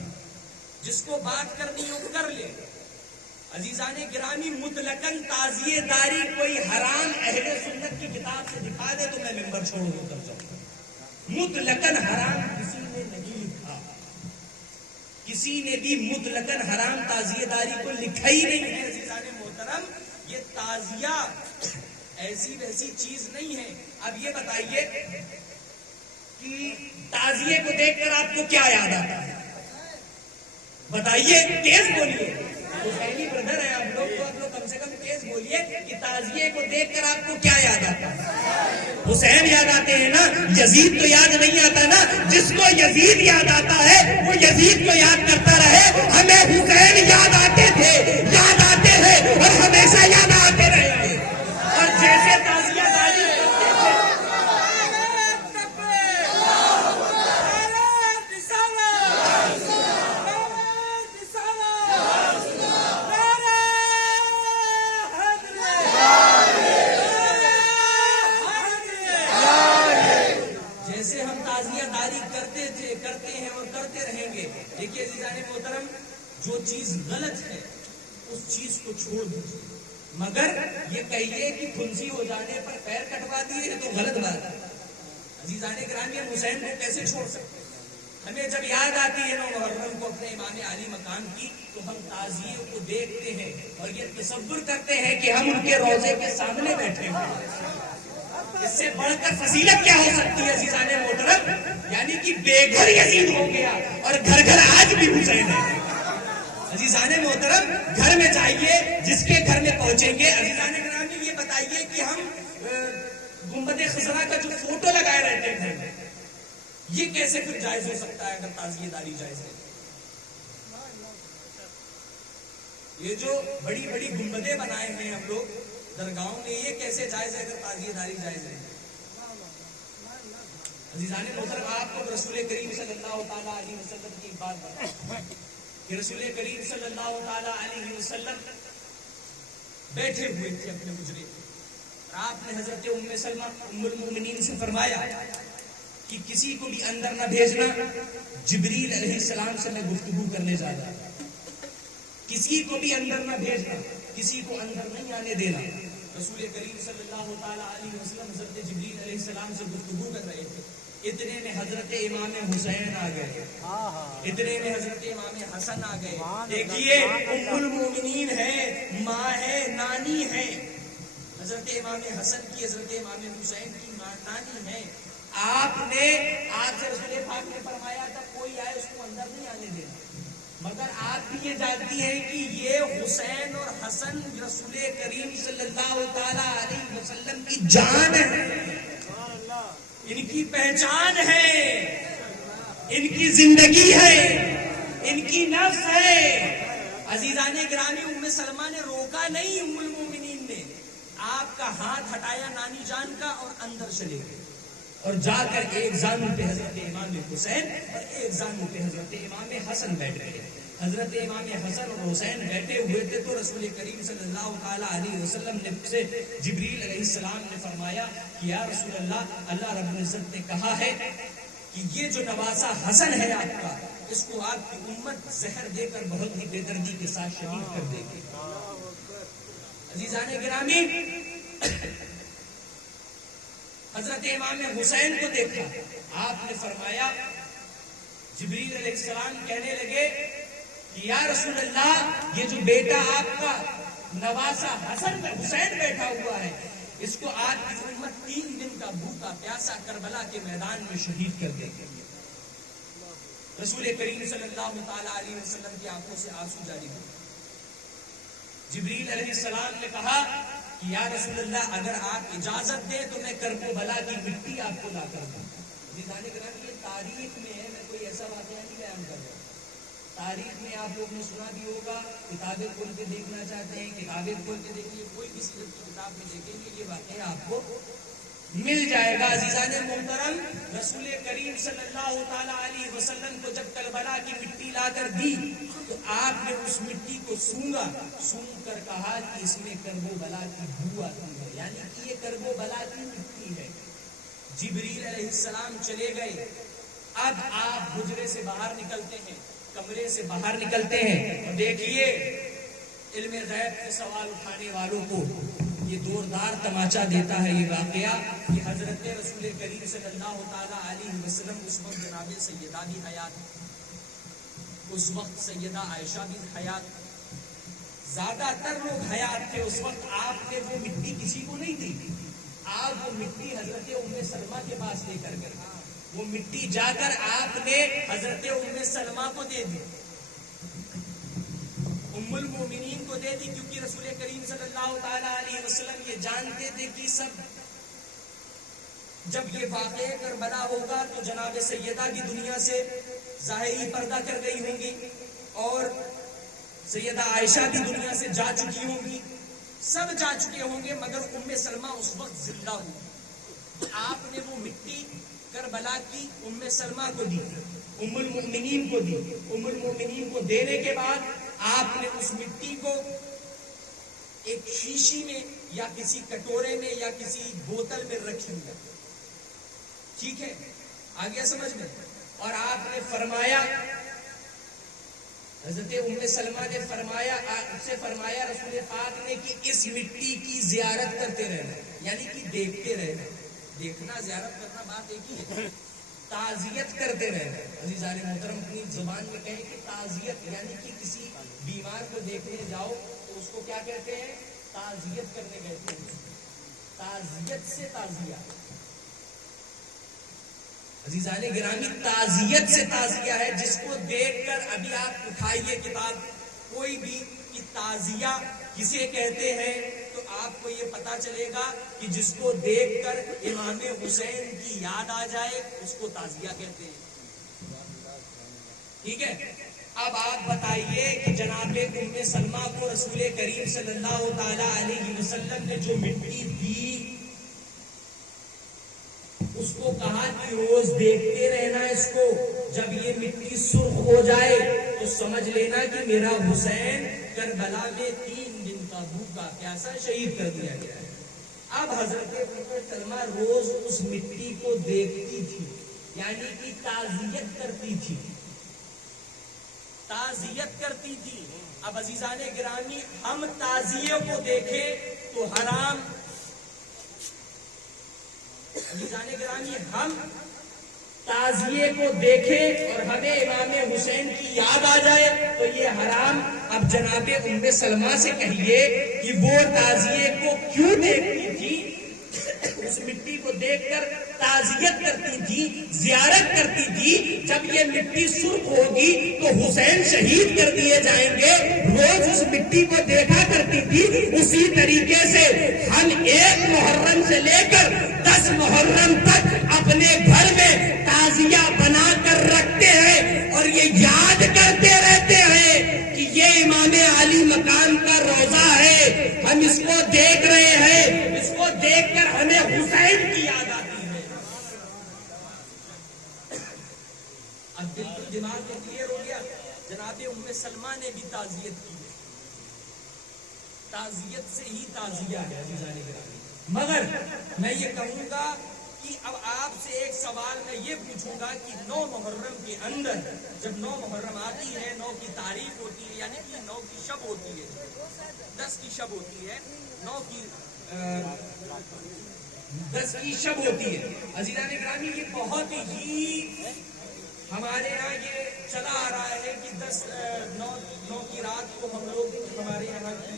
جس کو بات کرنی ہو کر لے. عزیزان گرامی، مطلقاً تعزیہ داری کوئی حرام اہل سنت کی کتاب سے دکھا دے تو میں ممبر چھوڑ کر جاؤں. مطلقاً حرام کسی نے نہیں لکھا، کسی نے بھی مطلقاً حرام تعزیہ داری کو لکھا ہی نہیں ہے. عزیزان محترم، یہ تعزیہ ایسی ویسی چیز نہیں ہے. اب یہ بتائیے کہ تعزیے کو دیکھ کر آپ کو کیا یاد آتا ہے؟ بتائیے، تیز بولیے. حسینی بردر ہے آپ لوگ، تو آپ لوگ کم سے کم تیز بولیے کہ تعزیے کو دیکھ کر آپ کو کیا یاد آتا ہے؟ حسین یاد آتے ہیں نا؟ یزید تو یاد نہیں آتا نا؟ جس کو یزید یاد آتا ہے وہ یزید کو یاد کرتا رہے. ہمیں حسین یاد آتے تھے، یاد آتے ہیں اور ہمیشہ یاد آتے رہے. اور جیسے تعزیہ داری کرتے ہیں اور کرتے رہیں گے. دیکھیے عزیزان محترم، جو چیز غلط ہے اس چیز کو چھوڑ دیجیے، مگر یہ کہیے کہ پھنسی ہو جانے پر پیر کٹوا دیے تو غلط بات ہے. عزیزان گرامی، ہم حسین کو کیسے چھوڑ سکتے ہیں؟ ہمیں جب یاد آتی ہے نا محرم کو اپنے امام علی مقام کی، تو ہم تعزیوں کو دیکھتے ہیں اور یہ تصور کرتے ہیں کہ ہم ان کے روضے کے سامنے بیٹھے ہیں. اس سے بڑھ کر فضیلت کیا ہو سکتی ہے عزیزان محترم؟ یعنی کہ بے گھر یزید ہو گیا اور گھر گھر آج بھی حسین ہے. عزیزان محترم، گھر میں جائیے، جس کے گھر میں پہنچیں گے، عزیزان گرامی یہ بتائیے کہ ہم گنبد خضرا کا جو فوٹو لگائے رہتے ہیں، یہ کیسے پھر جائز ہو سکتا ہے اگر تعزیہ داری جائز ہے؟ یہ جو بڑی بڑی گنبدیں بنائے ہیں ہم لوگ درگاہوں میں، یہ کیسے جائز ہے اگر تعزیہ داری جائز ہے؟ عزیزان محترم، آپ کو رسول کریم صلی اللہ تعالیٰ علیہ وسلم کی ایک بات بتا کہ رسول کریم صلی اللہ تعالیٰ علیہ وسلم بیٹھے ہوئے تھے اپنے حجرے، اور آپ نے حضرت ام سلمہ ام المؤمنین سے فرمایا کہ کسی کو بھی اندر نہ بھیجنا، جبریل علیہ السلام سے میں گفتگو کرنے جا رہا ہوں، کسی کو بھی اندر نہ بھیجنا، کسی کو اندر نہیں آنے دینا۔ رسول کریم صلی اللہ تعالیٰ علیہ وسلم حضرت جبریل علیہ السلام سے گفتگو کر رہے تھے، اتنے میں حضرت امام حسین آ گئے، اتنے میں حضرت امام حسن آ گئے۔ دیکھیے ام المومنین ہے، ماں ہے، نانی ہے، حضرت امام حسن کی، حضرت امام حسین کی ماں نانی ہے۔ آپ سے رسول پاک نے فرمایا تھا کوئی آئے اس کو اندر نہیں آنے دینا، مگر آپ بھی یہ جانتی ہیں کہ یہ حسین اور حسن رسول کریم صلی اللہ تعالی علیہ وسلم کی جان ہے، ان کی پہچان ہے، ان کی زندگی ہے، ان کی نفس ہے۔ عزیزان گرامی، ام سلمہ نے روکا نہیں، ام المومنین نے آپ کا ہاتھ ہٹایا نانی جان کا اور اندر چلے گئے، اور جا کر ایک زانو پہ حضرت امام حسین اور ایک زانو پہ حضرت امام حسن بیٹھ گئے۔ حضرت امام حسن اور حسین بیٹھے ہوئے تھے تو رسول کریم صلی اللہ تعالیٰ علیہ وسلم نے سے جبریل علیہ السلام نے فرمایا کہ یا رسول اللہ، اللہ رب العزت نے کہا ہے کہ یہ جو نواسا حسن ہے آپ کا، اس کو آپ کی امت زہر دے کر بہت ہی بے دردی کے ساتھ شہید کر دے گی۔ عزیزان گرامی، حضرت امام حسین کو دیکھا، آپ نے فرمایا، جبریل علیہ السلام کہنے لگے کہ یا رسول اللہ، یہ جو بیٹا آپ کا نواسا حسین بیٹھا ہوا ہے، اس کو آج کی امت 3 دن کا بھوکا پیاسا کربلا کے میدان میں شہید کر دے گی۔ رسول کریم صلی اللہ تعالیٰ علیہ وسلم کی آنکھوں سے آنسو جاری ہوئے۔ جبریل علیہ السلام نے کہا کہ یا رسول اللہ، اگر آپ اجازت دیں تو میں کرب و بلا کی مٹی آپ کو لا کر دوں۔ عزیزان گرامی، یہ تاریخ میں ہے، میں کوئی ایسا واقعہ نہیں بیان کر رہا، تاریخ میں آپ لوگ نے سنا بھی ہوگا، کتابیں کھول کے دیکھنا چاہتے ہیں کتابیں کھول کے دیکھیے، کوئی بھی سیرت کی کتاب میں دیکھیں گے یہ واقعہ آپ کو مل جائے گا۔ عزیزان محترم، رسول کریم صلی اللہ تعالیٰ علیہ وسلم کو جب کربلا کی مٹی لا کر دی تو آپ نے اس مٹی کو سونگا، سونگ کر کہا کہ اس میں کرب و بلا کی بو آتی ہے، یعنی کہ یہ کرب و بلا کی مٹی ہے۔ جبریل علیہ السلام چلے گئے۔ اب آپ حجرے سے باہر نکلتے ہیں، کمرے سے باہر نکلتے ہیں، اور دیکھیے علم غیب سے سوال اٹھانے والوں کو یہ دوردار تماچا دیتا ہے یہ واقعہ کہ حضرت رسول کریم صلی اللہ تعالیٰ علیہ وسلم اس وقت جناب سیدہ بھی حیات، اس وقت سیدہ عائشہ بھی حیات، زیادہ تر لوگ حیات تھے اس وقت۔ آپ نے وہ مٹی کسی کو نہیں دی، آپ وہ مٹی حضرت ام سلمہ کے پاس لے کر گئے، وہ مٹی جا کر آپ نے حضرت ام سلمہ کو دے دی، ام المومنین کو دے دی، کیونکہ رسول کریم صلی اللہ تعالیٰ علیہ وسلم یہ جانتے تھے کہ سب جب یہ واقعہ کربلا ہوگا تو جناب سیدہ کی دنیا سے ظاہری پردہ کر گئی ہوں گی، اور سیدہ عائشہ کی دنیا سے جا چکی ہوں گی، سب جا چکے ہوں گے، مگر ام سلمہ اس وقت زندہ ہوئی۔ آپ نے وہ مٹی کربلا کی ام سلمہ کو دی، ام المؤمنین کو دی۔ ام المؤمنین کو دینے کے بعد آپ نے اس مٹی کو ایک شیشی میں یا کسی کٹورے میں یا کسی بوتل میں رکھ لیا، ٹھیک ہے، آگے سمجھ میں، اور آپ نے فرمایا، حضرت ام سلمہ نے فرمایا، آپ سے فرمایا رسول پاک نے کہ اس مٹی کی زیارت کرتے رہنا، یعنی کہ دیکھتے رہنا، دیکھنا زیارت کرنا بات ایک ہی ہے، تعزیت کرتے رہنا۔ عزیزان محترم، اپنی زبان میں کہیں کہ تعزیت، یعنی کہ کسی بیمار کو دیکھنے جاؤ تو اس کو کیا کہتے ہیں؟ تعزیت کرنے کہتے ہیں، تعزیت سے تعزیہ۔ عزیزان گرامی، تعزیت سے تعزیہ ہے، جس کو دیکھ کر ابھی آپ اٹھائیے کتاب کوئی بھی کہ تعزیہ کسے کہتے ہیں تو آپ کو یہ پتا چلے گا کہ جس کو دیکھ کر امام حسین کی یاد آ جائے اس کو تعزیہ کہتے ہیں، ٹھیک ہے۔ اب آپ بتائیے کہ جناب ام سلمہ کو رسول کریم صلی اللہ تعالی علیہ وسلم نے جو مٹی دی اس کو کہا کہ روز دیکھتے رہنا اس کو، جب یہ مٹی سرخ ہو جائے تو سمجھ لینا کہ میرا حسین کربلا میں 3 دن کا بھوکا پیاسا شہید کر دیا گیا ہے۔ اب حضرت سلمہ روز اس مٹی کو دیکھتی تھی، یعنی کہ تعزیت کرتی تھی، تعزیت کرتی تھی۔ اب عزیزان گرامی، ہم تعزیے کو دیکھیں تو حرام، عزیزان گرامی ہم تعزیے کو دیکھیں اور ہمیں امام حسین کی یاد آ جائے تو یہ حرام۔ اب جناب ام سلمہ سے کہیے کہ وہ تعزیے کو کیوں دیکھتی تھی، اس مٹی کو دیکھ کر تعزیت کرتی تھی، زیارت کرتی تھی۔ جب یہ مٹی سرخ ہوگی تو حسین شہید کر دیے جائیں گے، روز اس مٹی کو دیکھا کرتی تھی۔ اسی طریقے سے ہم 1 محرم سے لے کر 10 محرم تک اپنے گھر میں تعزیہ بنا کر رکھتے ہیں اور یہ یاد کرتے رہتے ہیں کہ یہ امام علی مقام کا روزہ ہے، ہم اس کو دیکھ رہے ہیں، اس کو دیکھ کر ہمیں حسین کی یاد آتی ہے۔ اب دل تو دماغ میں کلیئر ہو گیا، جناب ام سلمہ نے بھی تعزیت کی، تعزیت سے ہی تعزیہ ہے عزیزان گرامی۔ مگر میں یہ کہوں گا کہ اب آپ سے ایک سوال میں یہ پوچھوں گا کہ 9 محرم کے اندر جب 9 محرم آتی ہے، 9 کی تاریخ ہوتی ہے، یعنی کہ 9 کی شب ہوتی ہے، 10 کی شب ہوتی ہے، 10 کی شب ہوتی ہے عزیزان گرامی، یہ بہت ہی ہمارے یہاں یہ چلا آ رہا ہے کہ 9 کی رات کو ہم لوگ، ہمارے یہاں کی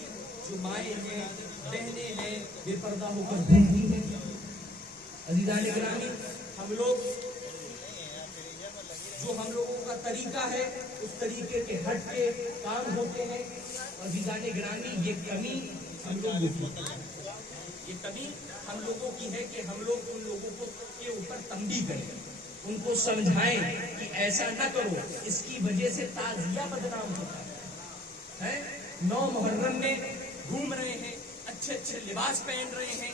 جو مائیں ہیں، بہنیں ہیں، بے پردہ ہو کر گھومتی ہیں۔ عزیزان گرامی، ہم لوگ جو ہم لوگوں کا طریقہ ہے اس طریقے کے ہٹ کے کام ہوتے ہیں۔ عزیزان گرامی، یہ کمی ہم لوگوں کی، یہ کمی ہم لوگوں کی ہے کہ ہم لوگ ان لوگوں کو کے اوپر تنبیہ کریں، ان کو سمجھائیں کہ ایسا نہ کرو، اس کی وجہ سے تعزیہ بدنام ہوتا ہے۔ 9 محرم میں گھوم رہے ہیں، اچھے اچھے لباس پہن رہے ہیں۔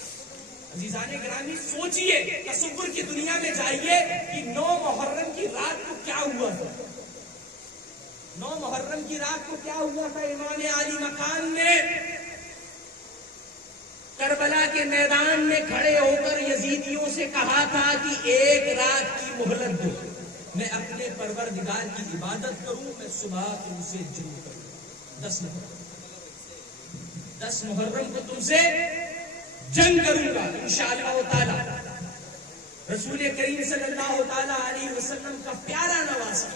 عزیزان گرامی سوچئے، تصور کی دنیا میں جائیے کہ 9 محرم کی رات کو کیا ہوا تھا۔ 9 محرم کی رات کو کیا ہوا تھا؟ امام علی مقام نے کربلا کے میدان میں کھڑے ہو کر یزیدیوں سے کہا تھا کہ 1 رات کی مہلت دو، میں اپنے پروردگار کی عبادت کروں، میں صبح تم سے جنگ کروں۔ 10 محرم کو تم سے جنگ کروں گا انشاءاللہ تعالی۔ رسول کریم صلی اللہ تعالی علیہ وسلم کا پیارا نواسا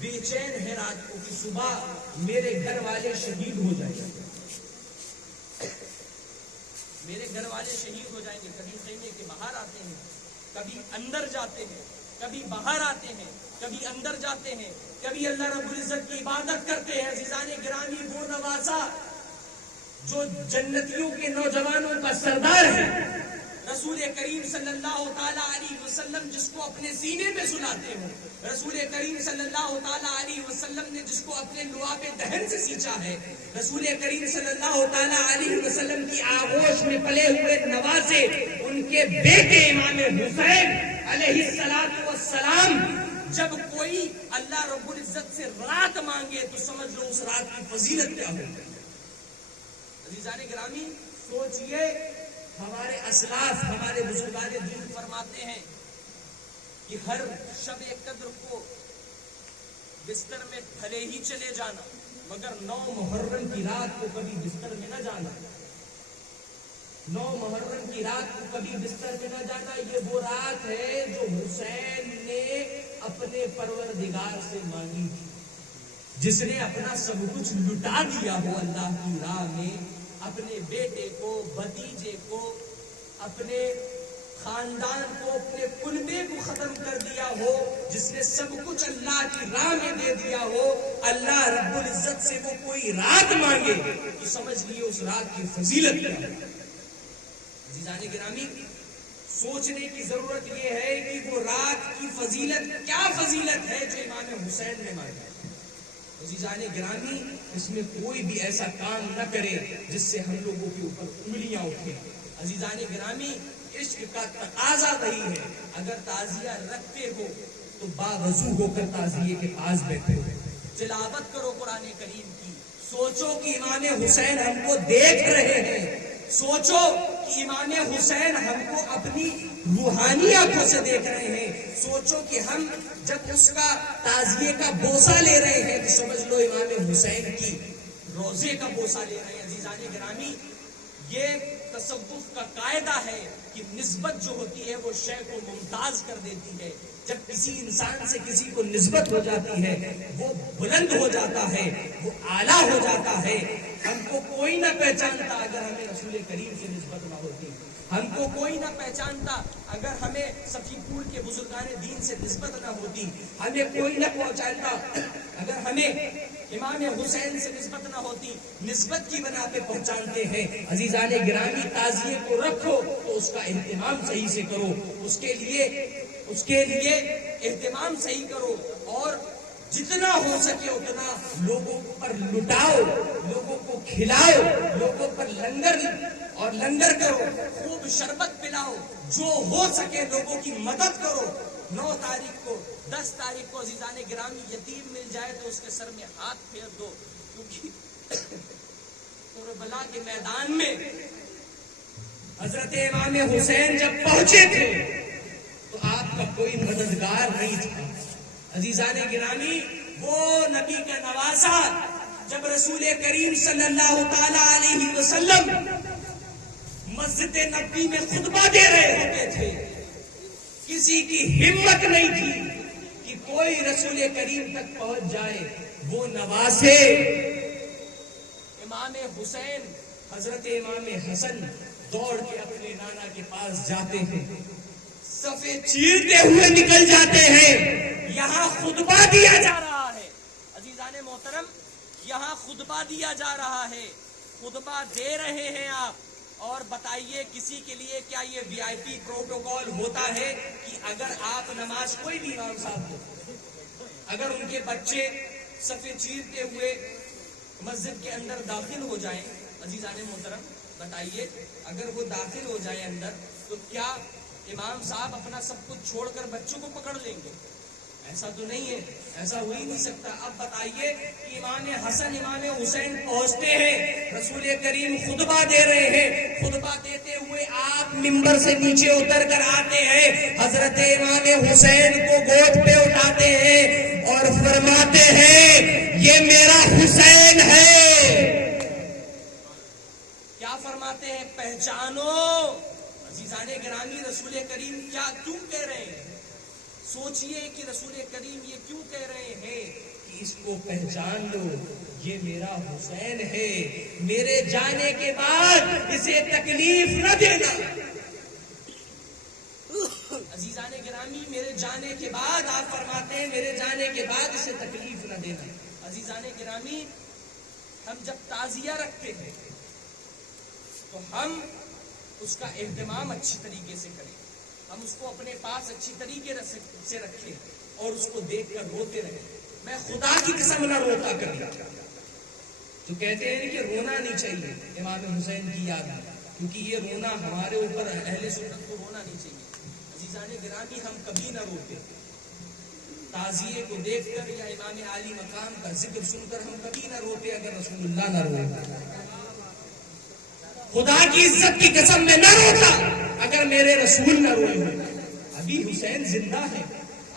بے چین ہے رات کو کہ صبح میرے گھر والے شہید ہو جائیں گے، میرے گھر والے شہید ہو جائیں گے۔ کبھی خیمے کے باہر آتے ہیں، کبھی اندر جاتے ہیں، کبھی باہر آتے ہیں، کبھی اندر جاتے ہیں، کبھی اللہ رب العزت کی عبادت کرتے ہیں۔ عزیزان گرامی، وہ نواسا جو جنتیوں کے نوجوانوں کا سردار ہے، رسول کریم صلی اللہ تعالی علیہ وسلم جس کو اپنے سینے میں سلاتے ہو، رسول کریم صلی اللہ تعالی علیہ وسلم نے جس کو اپنے لعاب دہن سے سینچا ہے، رسول کریم صلی اللہ تعالی علیہ وسلم کی آغوش میں پلے ہوئے نواسے، ان کے بیٹے امام حسین علیہ السلام، جب کوئی اللہ رب العزت سے رات مانگے تو سمجھ لو اس رات کی فضیلت کیا ہوگی۔ عزیزان گرامی سوچئے، ہمارے اسلاف، ہمارے بزرگان دین فرماتے ہیں کہ ہر شب قدر کو بستر میں بھلے ہی چلے جانا، مگر 9 محرم کی رات کو کبھی بستر میں نہ جانا۔ 9 محرم کی رات کو کبھی بستر میں نہ جانا، یہ وہ رات ہے جو حسین نے اپنے پروردگار سے مانگی تھی، جس نے اپنا سب کچھ لٹا دیا ہو اللہ کی راہ میں، اپنے بیٹے کو، بھتیجے کو، اپنے خاندان کو، اپنے کنبے کو ختم کر دیا ہو، جس نے سب کچھ اللہ کی راہ میں دے دیا ہو، اللہ رب العزت سے وہ کوئی رات مانگے تو سمجھ لیے اس رات کی فضیلت کیا ہے۔ عزیزان گرامی سوچنے کی ضرورت یہ ہے کہ وہ رات کی فضیلت کیا فضیلت ہے جو امام حسین نے مانگی۔ عزیزان گرامی اس میں کوئی بھی ایسا کام نہ کرے جس سے ہم لوگوں کے اوپر انگلیاں اٹھیں۔ عزیزان گرامی عشق کا تقاضا وہی ہے. اگر تعزیہ رکھتے ہو تو باوضو ہو کر تعزیے کے پاس بیٹھے ہو. تلاوت کرو قرآن کریم کی. سوچو کہ امام حسین ہم کو دیکھ رہے ہیں. سوچو کہ امام حسین ہم کو اپنی روحانی آنکھوں سے دیکھ رہے ہیں. سوچو کہ ہم جب اس کا تعزیے کا بوسہ لے رہے ہیں تو سمجھ لو امام حسین کی روزے کا بوسہ لے رہے ہیں. عزیزان گرامی، یہ تصوف کا قاعدہ ہے کہ نسبت جو ہوتی ہے وہ شے کو ممتاز کر دیتی ہے. جب کسی انسان سے کسی کو نسبت ہو جاتی ہے وہ بلند ہو جاتا ہے، وہ اعلیٰ ہو جاتا ہے. ہم کو کوئی نہ پہچانتا اگر ہمیں رسول کریم سے نسبت نہ ہوتی. ہم کو کوئی نہ پہچانتا اگر ہمیں صفی پور کے بزرگان دین سے نسبت نہ ہوتی. ہمیں کوئی نہ پہچانتا اگر ہمیں امام حسین سے نسبت نہ ہوتی. نسبت کی بنا پہ پہچانتے ہیں. عزیزان گرامی، تعزیے کو رکھو تو اس کا اہتمام صحیح سے کرو. اس کے لیے اہتمام صحیح کرو اور جتنا ہو سکے اتنا لوگوں پر لٹاؤ، لوگوں کو کھلاؤ، لوگوں پر لنگر کرو، خوب شربت پلاؤ. جو ہو سکے لوگوں کی مدد کرو. 9 تاریخ کو 10 تاریخ کو عزیزان گرامی یتیم مل جائے تو اس کے سر میں ہاتھ پھیر دو، کیونکہ کربلا کے میدان میں حضرت امام حسین جب پہنچے تھے تو آپ کا کوئی مددگار نہیں تھا. عزیزان گرامی، وہ نبی کا نواسا جب رسول کریم صلی اللہ تعالی علیہ وسلم مسجد نبوی میں خطبہ دے رہے ہوتے تھے، کسی کی ہمت نہیں تھی کہ کوئی رسول کریم تک پہنچ جائے. وہ نواسے امام حسین، حضرت امام حسن دوڑ کے اپنے نانا کے پاس جاتے ہیں، صفے چیرتے ہوئے نکل جاتے ہیں. یہاں خطبہ دیا جا رہا ہے. عزیزان محترم، یہاں خطبہ دیا جا رہا ہے. خطبہ دے رہے ہیں آپ، اور بتائیے کسی کے لیے کیا یہ وی آئی پی پروٹوکول ہوتا ہے کہ اگر آپ نماز، کوئی بھی امام صاحب ہو، اگر ان کے بچے صفے چیرتے ہوئے مسجد کے اندر داخل ہو جائیں، عزیزان محترم بتائیے اگر وہ داخل ہو جائیں اندر تو کیا امام صاحب اپنا سب کچھ چھوڑ کر بچوں کو پکڑ لیں گے؟ ایسا تو نہیں ہے، ایسا ہو ہی نہیں سکتا. اب بتائیے کہ امام حسن امام حسین پہنچتے ہیں، رسول کریم خطبہ دے رہے ہیں. خطبہ دیتے ہوئے آپ ممبر سے نیچے اتر کر آتے ہیں، حضرت امام حسین کو گود پہ اٹھاتے ہیں اور فرماتے ہیں یہ میرا حسین ہے. کیا فرماتے ہیں؟ پہچانو. عزیزان گرامی، رسول کریم کیوں کہہ رہے ہیں؟ سوچئے کہ رسول کریم یہ کیوں کہہ رہے ہیں کہ اس کو پہچان لو، یہ میرا حسین ہے، میرے جانے کے بعد اسے تکلیف نہ دینا. عزیزان گرامی، میرے جانے کے بعد آپ فرماتے ہیں میرے جانے کے بعد اسے تکلیف نہ دینا. عزیزان گرامی، ہم جب تعزیہ رکھتے ہیں تو ہم اس کا اہتمام اچھی طریقے سے کریں. ہم اس کو اپنے پاس اچھی طریقے سے رکھیں اور اس کو دیکھ کر روتے رہیں. میں خدا کی قسم نہ روتا کبھی. جو کہتے ہیں کہ رونا نہیں چاہیے امام حسین کی یاد میں، کیونکہ یہ رونا ہمارے اوپر اہل سنت کو رونا نہیں چاہیے. عزیزان گرامی، ہم کبھی نہ روتے. تعزیے کو دیکھ کر یا امام عالی مقام کا ذکر سن کر ہم کبھی نہ روتے اگر رسول اللہ نہ روتے. خدا کی عزت کی قسم میں نہ روتا اگر میرے رسول نہ روئے ہوئے. ابھی حسین زندہ ہے،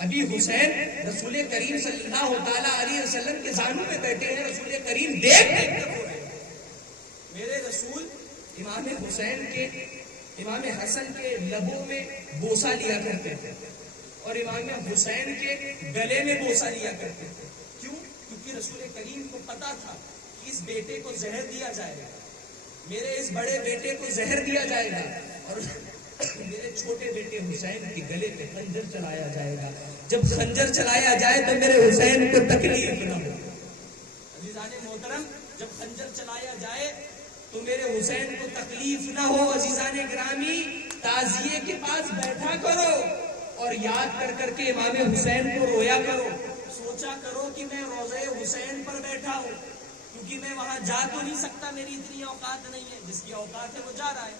ابھی حسین رسول کریم صلی اللہ تعالی علیہ وسلم کے زانوں میں بیٹھے ہیں. رسول کریم دیکھ کر رو رہے ہیں. میرے رسول امام حسین کے، امام حسن کے لبوں میں بوسہ لیا کرتے تھے اور امام حسین کے گلے میں بوسہ لیا کرتے تھے. کیوں؟ کیونکہ رسول کریم کو پتا تھا کہ اس بیٹے کو زہر دیا جائے گا، میرے اس بڑے بیٹے کو زہر دیا جائے گا اور میرے چھوٹے بیٹے حسین کے گلے پہ خنجر چلایا جائے گا. جب خنجر چلایا جائے تو میرے حسین کو تکلیف نہ ہو. عزیزان محترم، جب خنجر چلایا جائے تو میرے حسین کو تکلیف نہ ہو. عزیزان گرامی، تعزیے کے پاس بیٹھا کرو اور یاد کر کے امام حسین کو رویا کرو. سوچا کرو کہ میں روضہ حسین پر بیٹھا ہوں، کیونکہ میں وہاں جا تو نہیں سکتا، میری اتنی اوقات نہیں ہے. جس کی اوقات ہے وہ جا رہا ہے.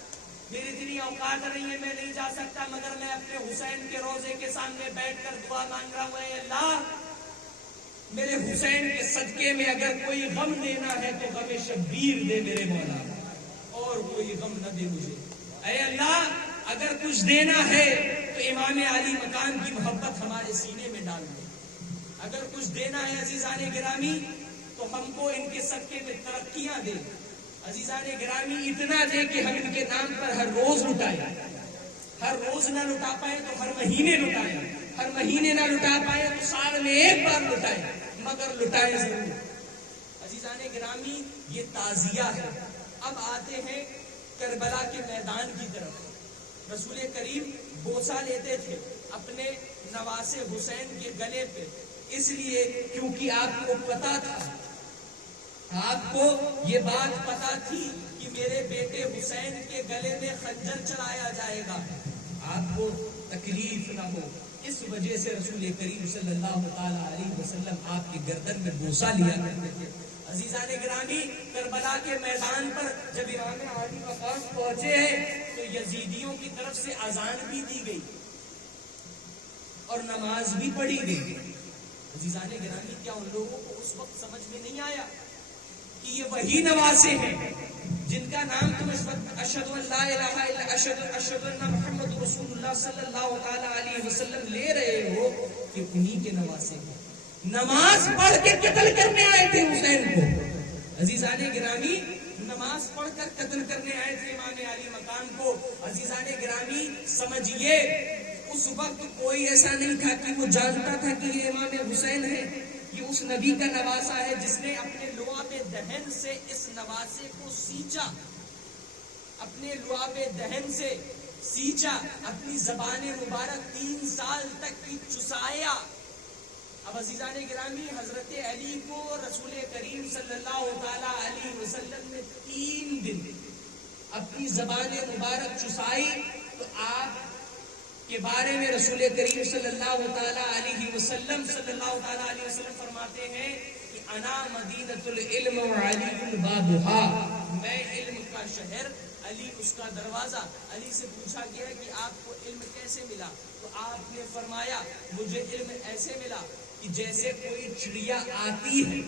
میری اتنی اوقات نہیں ہے، میں نہیں جا سکتا، مگر میں اپنے حسین کے روزے کے سامنے بیٹھ کر دعا مانگ رہا ہوں، اے اللہ میرے حسین کے صدقے میں اگر کوئی غم دینا ہے تو غم شبیر دے میرے مولا، اور کوئی غم نہ دے مجھے۔ اے اللہ اگر کچھ دینا ہے تو امام علی مقام کی محبت ہمارے سینے میں ڈال دے، اگر کچھ دینا ہے عزیزان گرامی تو ہم کو ان کے صدقے میں ترقیاں دے، عزیزان گرامی اتنا دے کہ ہم ان کے نام پر ہر روز لٹائیں، ہر روز نہ لٹا پائے تو ہر مہینے لٹائیں، ہر مہینے نہ لٹا پائے تو سال میں ایک بار لٹائیں، مگر لٹائیں ضرور۔ عزیزان گرامی یہ تعزیہ ہے۔ اب آتے ہیں کربلا کے میدان کی طرف۔ رسول کریم بوسہ لیتے تھے اپنے نواسے حسین کے گلے پہ، اس لیے کیونکہ آپ کو پتا تھا، آپ کو یہ بات پتا تھی کہ میرے بیٹے حسین کے گلے میں خنجر چلایا جائے گا، آپ کو تکلیف نہ ہو، اس وجہ سے رسول کریم صلی اللہ تعالی علیہ وسلم آپ کی گردن میں بوسہ لیا کرتے تھے۔ عزیزان گرامی کربلا کے میدان پر جب امام علی مقام پہنچے ہیں تو یزیدیوں کی طرف سے اذان بھی دی گئی اور نماز بھی پڑھی گئی۔ عزیزان گرامی کیا ان لوگوں کو اس وقت سمجھ میں نہیں آیا کہ یہ وہی نواسے ہیں جن کا نام تم اس وقت اشہد ان لا الہ الا اشہد ان محمد رسول اللہ صلی اللہ تعالی علیہ وسلم لے رہے ہو، کہ انہی کے نواسے ہیں؟ نماز پڑھ کے قتل کرنے آئے تھے حسین کو۔ عزیزان گرامی نماز پڑھ کر قتل کرنے آئے تھے امام علی مقام کو۔ عزیزان گرامی سمجھیے اس وقت کوئی ایسا نہیں تھا کہ وہ جانتا تھا کہ یہ امام حسین ہے، یہ اس نبی کا نواسا ہے جس نے اپنے لعاب دہن سے اس نواسے کو سینچا، اپنے لعاب دہن سے سینچا، اپنی زبان مبارک 3 سال تک کی چسایا۔ اب عزیزان گرامی حضرت علی کو رسول کریم صلی اللہ تعالی علیہ وسلم نے 3 دن اپنی زبان مبارک چسائی، تو آپ کے بارے میں رسول کریم صلی اللہ تعالی علیہ وسلم فرماتے ہیں کہ انا مدینۃ العلم وعلی بابها، میں علم کا شہر، علی اس کا دروازہ۔ علی سے پوچھا گیا کہ آپ کو علم کیسے ملا؟ تو آپ نے فرمایا مجھے علم ایسے ملا کہ جیسے کوئی چڑیا آتی ہے،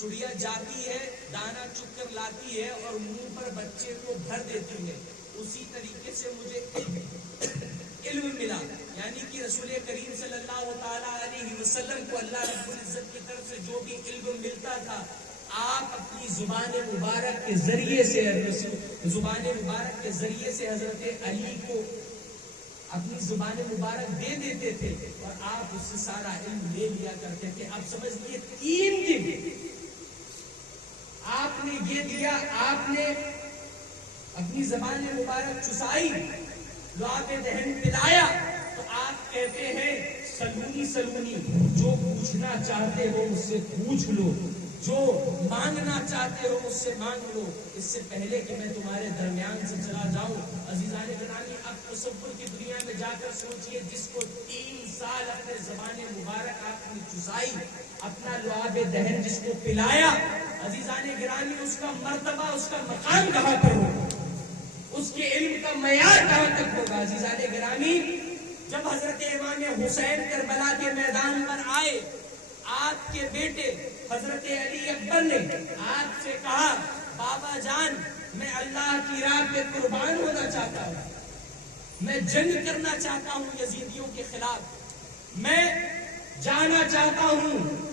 چڑیا جاتی ہے، دانا چگ کر لاتی ہے اور منہ پر بچے کو بھر دیتی ہے، اسی طریقے سے مجھے علم ملا۔ یعنی کہ رسول کریم صلی اللہ تعالی علیہ وسلم کو اللہ رب العزت کی طرف سے جو بھی علم ملتا تھا، آپ اپنی زبان مبارک کے ذریعے سے حضرت علی کو اپنی زبان مبارک دے دیتے تھے اور آپ اس سے سارا علم لے لیا کرتے تھے۔ اب سمجھ لیے 3 دن آپ نے یہ دیا، آپ نے اپنی زبان مبارک چسائی، لعاب دہن پلایا، تو آپ کہتے ہیں سلونی سلونی، جو پوچھنا چاہتے ہو اس سے پوچھ لو، جو مانگنا چاہتے ہو اس سے مانگ لو، اس سے پہلے کہ میں تمہارے درمیان سے چلا جاؤں۔ عزیزان گرامی اب تصور کی دنیا میں جا کر سوچئے، جس کو 3 سال اپنے زبان مبارک آپ نے چسائی، اپنا لعاب دہن جس کو پلایا، عزیزان گرامی اس کا مرتبہ، اس کا مقام کہاں پر ہوگا، اس کے علم کا معیار کہاں تک ہوگا؟ عزیزان گرامی جب حضرت امام حسین کربلا کے میدان پر آئے، آپ کے بیٹے حضرت علی اکبر نے آپ سے کہا بابا جان میں اللہ کی راہ پہ قربان ہونا چاہتا ہوں، میں جنگ کرنا چاہتا ہوں یزیدیوں کے خلاف، میں جانا چاہتا ہوں،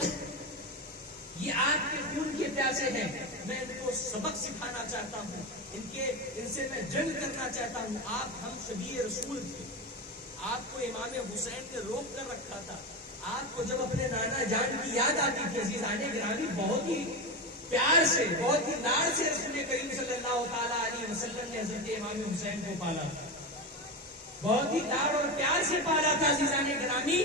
یہ آپ کے خون کے پیاسے ہیں، میں ان کو سبق سکھانا چاہتا ہوں، ان سے میں جنگ کرنا چاہتا ہوں۔ آپ ہم شبیہ رسول تھے، آپ کو امام حسین نے روک کر رکھا تھا، آپ کو جب اپنے نانا جان کی یاد آتی تھی عزیزان گرامی بہت ہی پیار سے، بہت ہی لاڈ سے رسول کریم صلی اللہ تعالی علیہ وسلم نے حضرت امام حسین کو پالا تھا، بہت ہی لاڈ اور پیار سے پالا تھا عزیزان گرامی،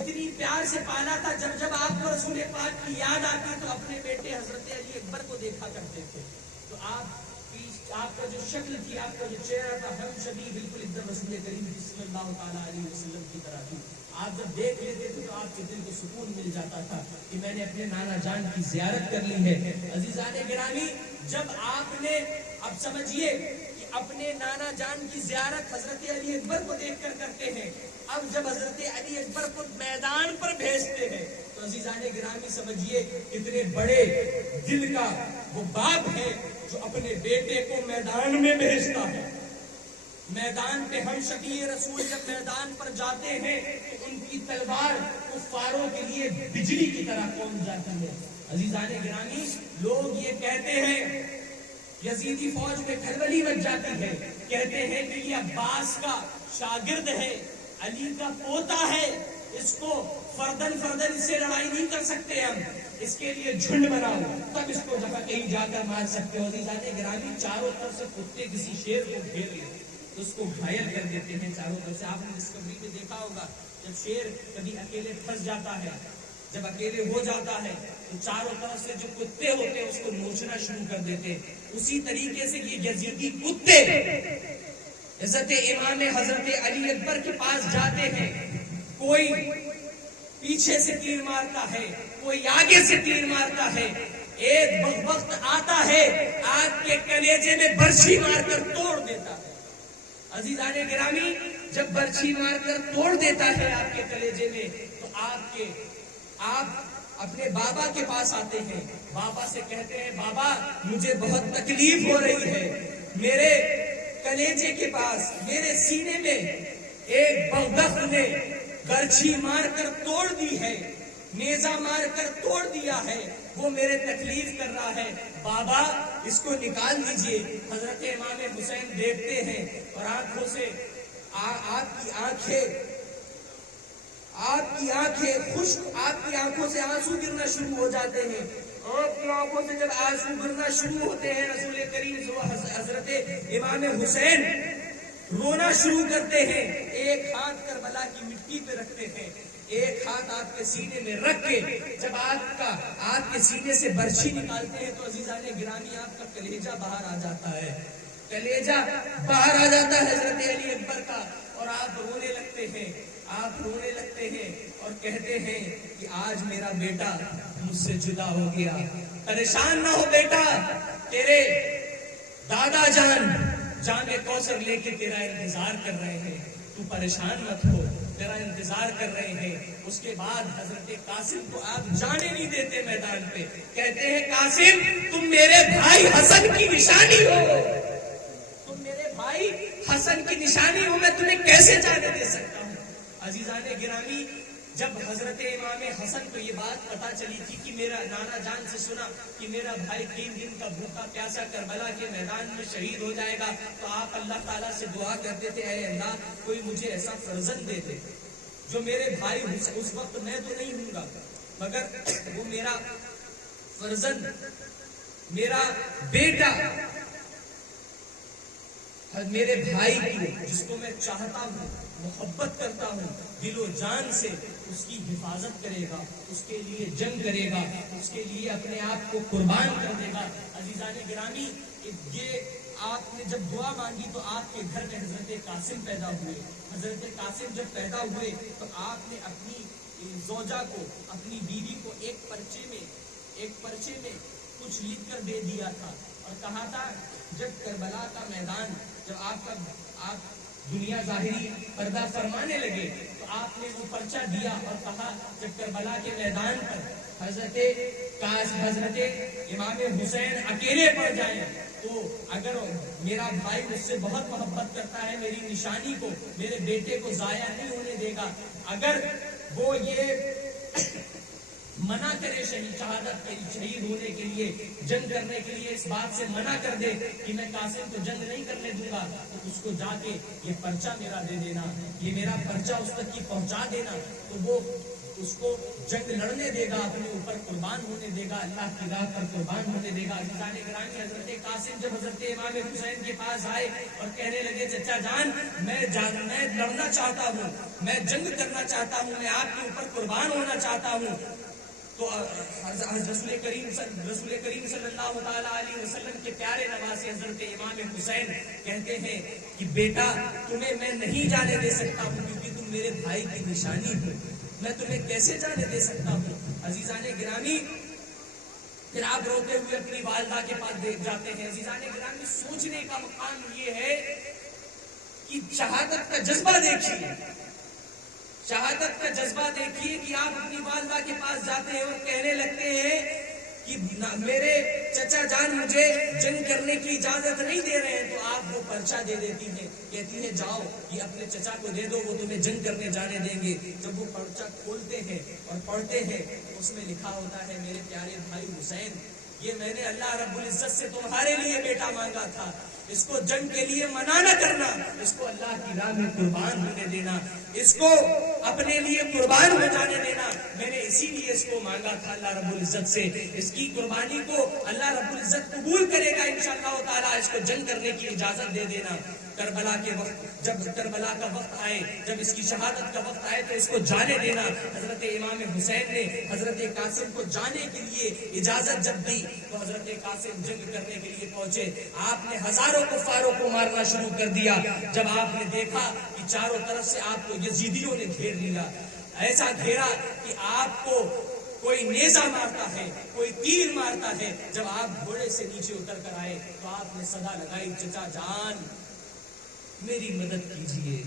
اتنی پیار سے پالا تھا جب آپ کو رسول پاک کی یاد آتی تو اپنے بیٹے حضرت علی اکبر کو دیکھا کرتے تھے، تو آپ کا جو شکل تھی، آپ کا جو چہرہ تھا، ہم شبیہ بالکل ایک دم رسول کریم صلی اللہ تعالی علیہ وسلم کی طرح تھی۔ آپ جب دیکھ لیتے تھے تو آپ کے دل کو سکون مل جاتا تھا کہ میں نے اپنے نانا جان کی زیارت کر لی ہے۔ عزیزان گرامی جب آپ نے، اب سمجھیے کہ اپنے نانا جان کی زیارت حضرت علی اکبر کو دیکھ کر کرتے ہیں، اب جب حضرت علی اکبر کو میدان پر بھیجتے ہیں تو عزیزان گرامی سمجھیے کتنے بڑے دل کا وہ باپ ہے جو اپنے بیٹے کو میدان میں بھیجتا ہے۔ میدان پہ ہم شفیع رسول جب میدان پر جاتے ہیں تو ان کی تلوار کفاروں کے لیے بجلی کی طرح قوم جاتی ہے۔ عزیزان گرامی لوگ یہ کہتے ہیں، یزیدی فوج میں کھلبلی مچ جاتی ہے، کہتے ہیں کہ یہ عباس کا شاگرد ہے، علی کا پوتا ہے، اس کو فردن اس سے لڑائی نہیں کر سکتے، ہم اس کے لیے جھنڈ بناؤ تب اس کو جگہ کہیں جا کر مار سکتے ہو۔ عزیزان گرامی چاروں طرف سے کتے کسی شیر کو گھیر لیتے تو اس کو گھائل کر دیتے ہیں چاروں طرف سے۔ آپ نے ڈسکوری میں دیکھا ہوگا جب شیر کبھی اکیلے پھنس جاتا ہے، جب اکیلے ہو جاتا ہے تو چاروں طرف سے جو کتے ہوتے ہیں اس کو نوچنا شروع کر دیتے ہیں۔ اسی طریقے سے یہ یزیدی کتے عزت امام حضرت علی اکبر کے پاس جاتے ہیں، کوئی پیچھے سے تیر مارتا ہے، کوئی آگے سے تیر مارتا ہے، ایک وقت آتا ہے آپ کے کلیجے میں برچھی مار کر توڑ دیتا ہے۔ عزیزان گرامی جب برچھی مار کر توڑ دیتا ہے آپ کے کلیجے میں تو آپ اپنے بابا کے پاس آتے ہیں، بابا سے کہتے ہیں بابا مجھے بہت تکلیف ہو رہی ہے، میرے کلیجے کے پاس میرے سینے میں ایک بغدخ نے برچھی مار کر توڑ دی ہے، نیزہ مار کر توڑ دیا ہے، وہ میرے تکلیف کر رہا ہے، بابا اس کو نکال دیجئے۔ حضرت امام حسین دیکھتے ہیں اور آنکھوں سے آپ کی آنکھیں خشک، آپ کی آنکھوں سے آنسو گرنا شروع ہو جاتے ہیں۔ آپ کی آنکھوں سے جب آنسو گرنا شروع ہوتے ہیں رسول کریم حضرت امام حسین رونا شروع کرتے ہیں، ایک ہاتھ کربلا کی مٹی پہ رکھتے ہیں، ایک ہاتھ آپ کے سینے میں رکھ کے جب آپ کے سینے سے برچھی نکالتے ہیں تو عزیزان گرامی آپ کا کلیجہ باہر آ جاتا ہے، کلیجہ باہر آ جاتا ہے حضرت علی اکبر کا، اور آپ رونے لگتے ہیں اور کہتے ہیں کہ آج میرا بیٹا مجھ سے جدا ہو گیا۔ پریشان نہ ہو بیٹا، تیرے دادا جان جام کوثر لے کے تیرا انتظار کر رہے ہیں، تو پریشان مت ہو، تیرا انتظار کر رہے ہیں۔ اس کے بعد حضرت قاسم کو آپ جانے نہیں دیتے میدان پہ، کہتے ہیں قاسم تم میرے بھائی حسن کی نشانی ہو، تم میرے بھائی حسن کی نشانی ہو، میں تمہیں کیسے جانے دے سکتا ہوں۔ عزیزان گرامی جب حضرت امام حسن کو یہ بات پتا چلی تھی کہ میرا نانا جان سے سنا کہ میرا بھائی 3 دن کا بھوکا پیاسا کربلا کے میدان میں شہید ہو جائے گا تو آپ اللہ تعالیٰ سے دعا کرتے تھے، اے اللہ کوئی مجھے ایسا فرزند دے دے جو میرے بھائی، اس وقت میں تو نہیں ہوں گا مگر وہ میرا فرزند، میرا بیٹا میرے بھائی کی جس کو میں چاہتا ہوں، محبت کرتا ہوں، دل و جان سے اس کی حفاظت کرے گا، اس کے لیے جنگ کرے گا، اس کے لیے اپنے آپ کو قربان کر دے گا۔ عزیزان گرامی یہ آپ نے جب دعا مانگی تو آپ کے گھر میں حضرت قاسم پیدا ہوئے۔ حضرت قاسم جب پیدا ہوئے تو آپ نے اپنی زوجہ کو، اپنی بیوی کو ایک پرچے میں کچھ لکھ کر دے دیا تھا اور کہا تھا جب کربلا کا میدان، جب آپ دنیا ظاہری پردہ فرمانے لگے تو آپ نے وہ پرچہ دیا اور کہا جب کربلا کے میدان پر حضرت امام حسین اکیلے پڑ جائیں تو اگر میرا بھائی مجھ سے بہت محبت کرتا ہے، میری نشانی کو، میرے بیٹے کو ضائع نہیں ہونے دے گا، اگر وہ یہ منع کرے شہید ہونے کے لیے، جنگ کرنے کے لیے، اس بات سے منع کر دے کہ میں قاسم کو جنگ نہیں کرنے دوں گا، تو اس کو جا کے یہ پرچہ میرا دے دینا، یہ میرا پرچہ اس تک کی پہنچا دینا، تو وہ اس کو جنگ لڑنے دے گا، اپنے اوپر قربان ہونے دے گا، اللہ کی راہ پر قربان ہونے دے گا۔ عزیزان گرامی حضرت قاسم جب حضرت امام حسین کے پاس آئے اور کہنے لگے چچا جان میں لڑنا چاہتا ہوں، میں جنگ کرنا چاہتا ہوں، میں آپ کے اوپر قربان ہونا چاہتا ہوں، تو رسول کریم صلی اللہ تعالیٰ علیہ وسلم کے پیارے نواسے حضرت امام حسین کہتے ہیں کہ بیٹا تمہیں میں نہیں جانے دے سکتا ہوں کیونکہ تم میرے بھائی کی نشانی ہو، میں تمہیں کیسے جانے دے سکتا ہوں۔ عزیزان گرامی پھر آپ روتے ہوئے اپنی والدہ کے پاس جاتے ہیں. عزیزان گرامی، سوچنے کا مقام یہ ہے کہ شہادت کا جذبہ دیکھیے، شہادت کا جذبہ دیکھیے کہ آپ اپنی والدہ کے پاس جاتے ہیں اور کہنے لگتے ہیں کہ میرے چچا جان مجھے جنگ کرنے کی اجازت نہیں دے رہے ہیں، تو آپ وہ پرچہ دے دیتی ہیں، کہتی ہے جاؤ یہ اپنے چچا کو دے دو، وہ تمہیں جنگ کرنے جانے دیں گے. جب وہ پرچہ کھولتے ہیں اور پڑھتے ہیں، اس میں لکھا ہوتا ہے میرے پیارے بھائی حسین، یہ میں نے اللہ رب العزت سے تمہارے لیے بیٹا مانگا تھا، اس کو جنگ کے لیے منع نہ کرنا، اس کو اللہ کی راہ میں قربان ہونے دینا، اس کو اپنے لیے قربان ہو جانے دینا. میں نے اسی لیے اس کو مانگا تھا اللہ رب العزت سے. اس کی قربانی کو اللہ رب العزت قبول کرے گا انشاءاللہ تعالیٰ. اس کو جنگ کرنے کی اجازت دے دینا. کربلا کے وقت، جب کربلا کا وقت آئے، جب اس کی شہادت کا وقت آئے تو اس کو جانے دینا. حضرت امام حسین نے حضرت قاسم کو جانے کے لیے اجازت جب دی تو حضرت قاسم جنگ کرنے کے لیے پہنچے. آپ نے ہزاروں کفاروں کو مارنا شروع کر دیا. جب آپ نے دیکھا کہ چاروں طرف سے آپ کو یزیدیوں نے گھیر لیا، ایسا گھیرا کہ آپ کو کوئی نیزہ مارتا ہے، کوئی تیر مارتا ہے، جب آپ گھوڑے سے نیچے اتر کر آئے تو آپ نے صدا لگائی، چچا جان میری مدد کیجئے،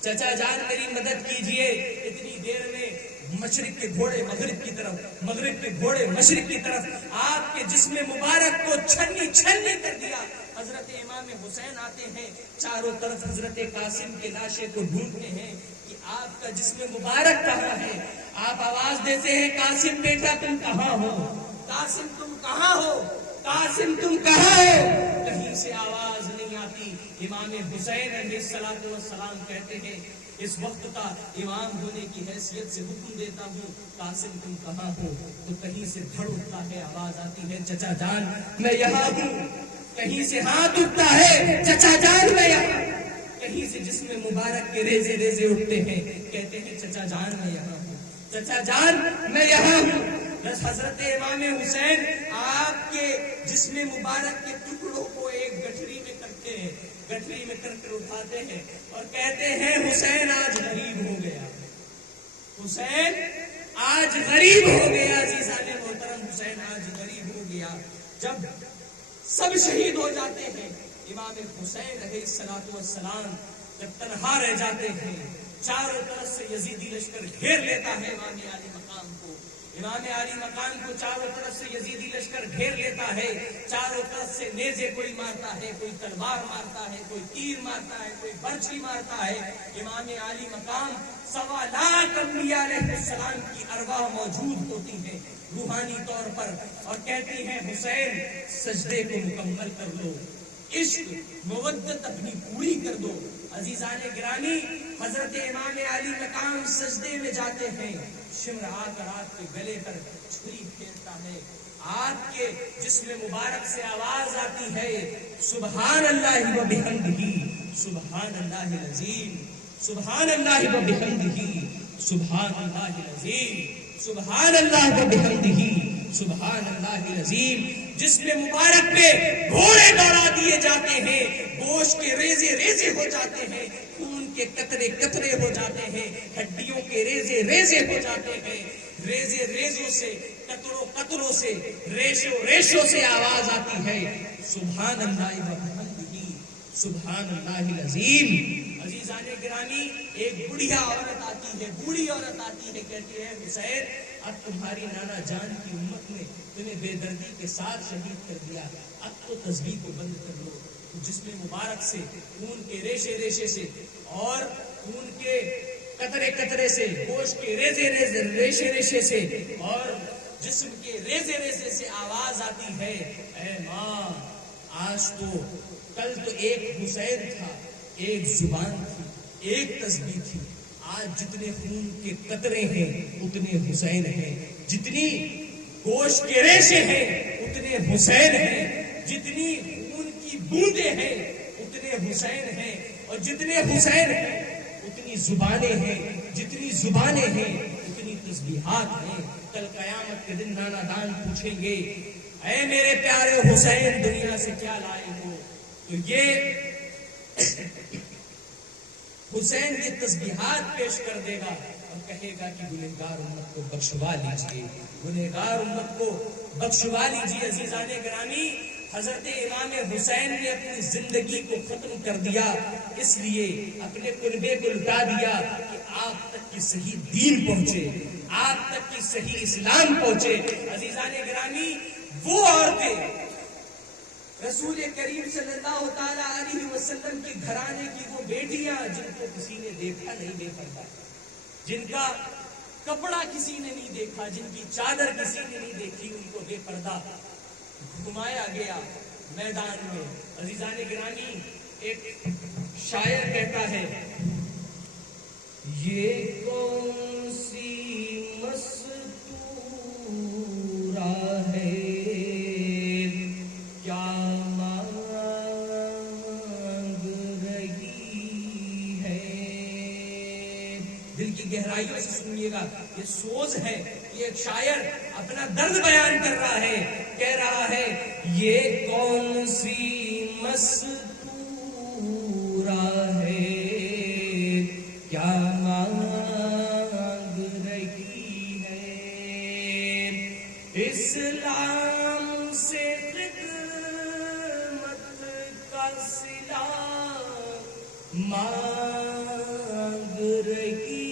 چچا جان میری مدد کیجئے. اتنی دیر میں مشرق کے گھوڑے مغرب کی طرف، مغرب کے گھوڑے مشرق کی طرف، آپ کے جسم مبارک کو چھلنی چھلنی کر دیا. حضرت امام حسین آتے ہیں، چاروں طرف حضرت قاسم کے لاشے کو ڈھونڈتے ہیں کہ آپ کا جسم مبارک کہاں ہے. آپ آواز دیتے ہیں قاسم بیٹا تم کہاں ہو، قاسم تم کہاں ہو، قاسم تم کہاں ہو. کہیں سے آواز نہیں آتی. امام حسین علیہ السلام کہتے ہیں اس وقت کا امام ہونے کی حیثیت سے حکم دیتا ہوں قاسم تم کہاں ہو. تو کہیں سے دھڑ اٹھتا ہے، آواز آتی ہے چچا جان میں یہاں ہوں. کہیں سے ہاتھ اٹھتا ہے چچا جان میں یہاں. کہیں سے جسم مبارک کے ریزے ریزے اٹھتے ہیں، کہتے ہیں چچا جان میں یہاں ہوں، چچا جان میں یہاں ہوں. بس حضرت امام حسین آپ کے جسم مبارک کے ٹکڑوں کو ایک گٹھری میں کرتے ہیں، گٹھری میں کر کر اٹھاتے ہیں اور کہتے ہیں حسین آج غریب ہو گیا، حسین آج غریب ہو گیا. عزیزان محترم، حسین آج غریب ہو گیا. جب سب شہید ہو جاتے ہیں، امام حسین علیہ السلام جب تنہا رہ جاتے ہیں، چاروں طرف سے یزیدی لشکر گھیر لیتا ہے امام علی مقام کو. امام علی مقام کو چاروں طرف سے یزیدی لشکر گھیر لیتا ہے. چاروں طرف سے نیزے کوئی مارتا ہے، کوئی تلوار مارتا ہے، کوئی تیر مارتا ہے، کوئی برچھی مارتا ہے. امام علی مقام 1.25 لاکھ انبیاء علیہ السلام کی ارواح موجود ہوتی ہیں روحانی طور پر، اور کہتی ہیں حسین سجدے کو مکمل کر لو، عشق مودت اپنی پوری کر دو. عزیزان گرامی، حضرت امام علی مقام سجدے میں جاتے ہیں. شمر آ کر آپ کے گلے پر چھری پھیرتا ہے. آپ کے جسم مبارک سے آواز آتی ہے سبحان اللہ و بحمدہ، سبحان اللہ العظیم، سبحان اللہ و بحمدہ، سبحان اللہ العظیم، سبحان اللہ و بحمدہ، سبحان اللہ العظیم. جسم مبارک پہ گھوڑے دوڑا دیے جاتے ہیں، گوشت کے ریزے ریزے ہو جاتے ہیں، خون کے قطرے قطرے ہو جاتے ہیں، ہڈیوں کے ریزے ریزے ہو جاتے ہیں. ریزے ریزوں سے، قطروں قطروں سے، ریشوں ریشوں سے آواز آتی ہے سبحان اللہ و بحمدہ، سبحان اللہ العظیم. عزیزان گرامی، ایک بڑھیا عورت آتی ہے، بوڑھی عورت آتی ہے، کہتی ہے حسین اب تمہاری نانا جان کی امت نے تمہیں بے دردی کے ساتھ شہید کر دیا، اب تو تسبیح کو بند کر لو. جسم مبارک سے، خون کے ریشے ریشے سے اور خون کے قطرے قطرے سے، گوشت کے ریزے ریزے ریشے ریشے سے اور جسم کے ریزے ریزے سے آواز آتی ہے اے ماں آج تو، کل تو ایک حسین تھا، ایک زبان تھی، ایک تسبیح تھی، آج جتنے خون کے قطرے ہیں اتنے حسین ہیں، جتنی گوشت کے ریشے ہیں اتنے حسین ہیں، جتنی خون کی بوندیں ہیں اتنے حسین ہیں، اور جتنے حسین ہیں اتنی زبانیں ہیں، جتنی زبانیں ہیں اتنی تسبیحات ہیں. کل قیامت کے دن نانا دان پوچھیں گے اے میرے پیارے حسین دنیا سے کیا لائے ہو، تو یہ حسین یہ تسبیحات پیش کر دے گا اور کہے گا کہ گنہگار امت کو بخشوا لیجیے، گنہگار امت کو بخشوا لیجیے۔ عزیزان گرامی، حضرت امام حسین نے اپنی زندگی کو ختم کر دیا، اس لیے اپنے کلبے کو لٹا دیا کہ آپ تک کی صحیح دین پہنچے، آپ تک کی صحیح اسلام پہنچے۔ عزیزان گرامی، وہ عورتیں رسول کریم صلی اللہ تعالی علیہ وسلم کی گھرانے کی وہ بیٹیاں جن کو کسی نے دیکھا نہیں بے پردہ، جن کا کپڑا کسی نے نہیں دیکھا، جن کی چادر کسی نے نہیں دیکھی، ان کو بے پردہ گھمایا گیا میدان میں۔ عزیزان گرامی، ایک شاعر کہتا ہے، یہ کون سی مستورہ ہے کیا مانگ رہی ہے۔ دل کی گہرائیوں سے سنیے گا، یہ سوز ہے، یہ ایک شاعر اپنا درد بیان کر رہا ہے، کہہ رہا ہے یہ کون سی مستورہ ہے کیا مانگ رہی ہے، اسلام سے خدمت کا صلہ مانگ رہی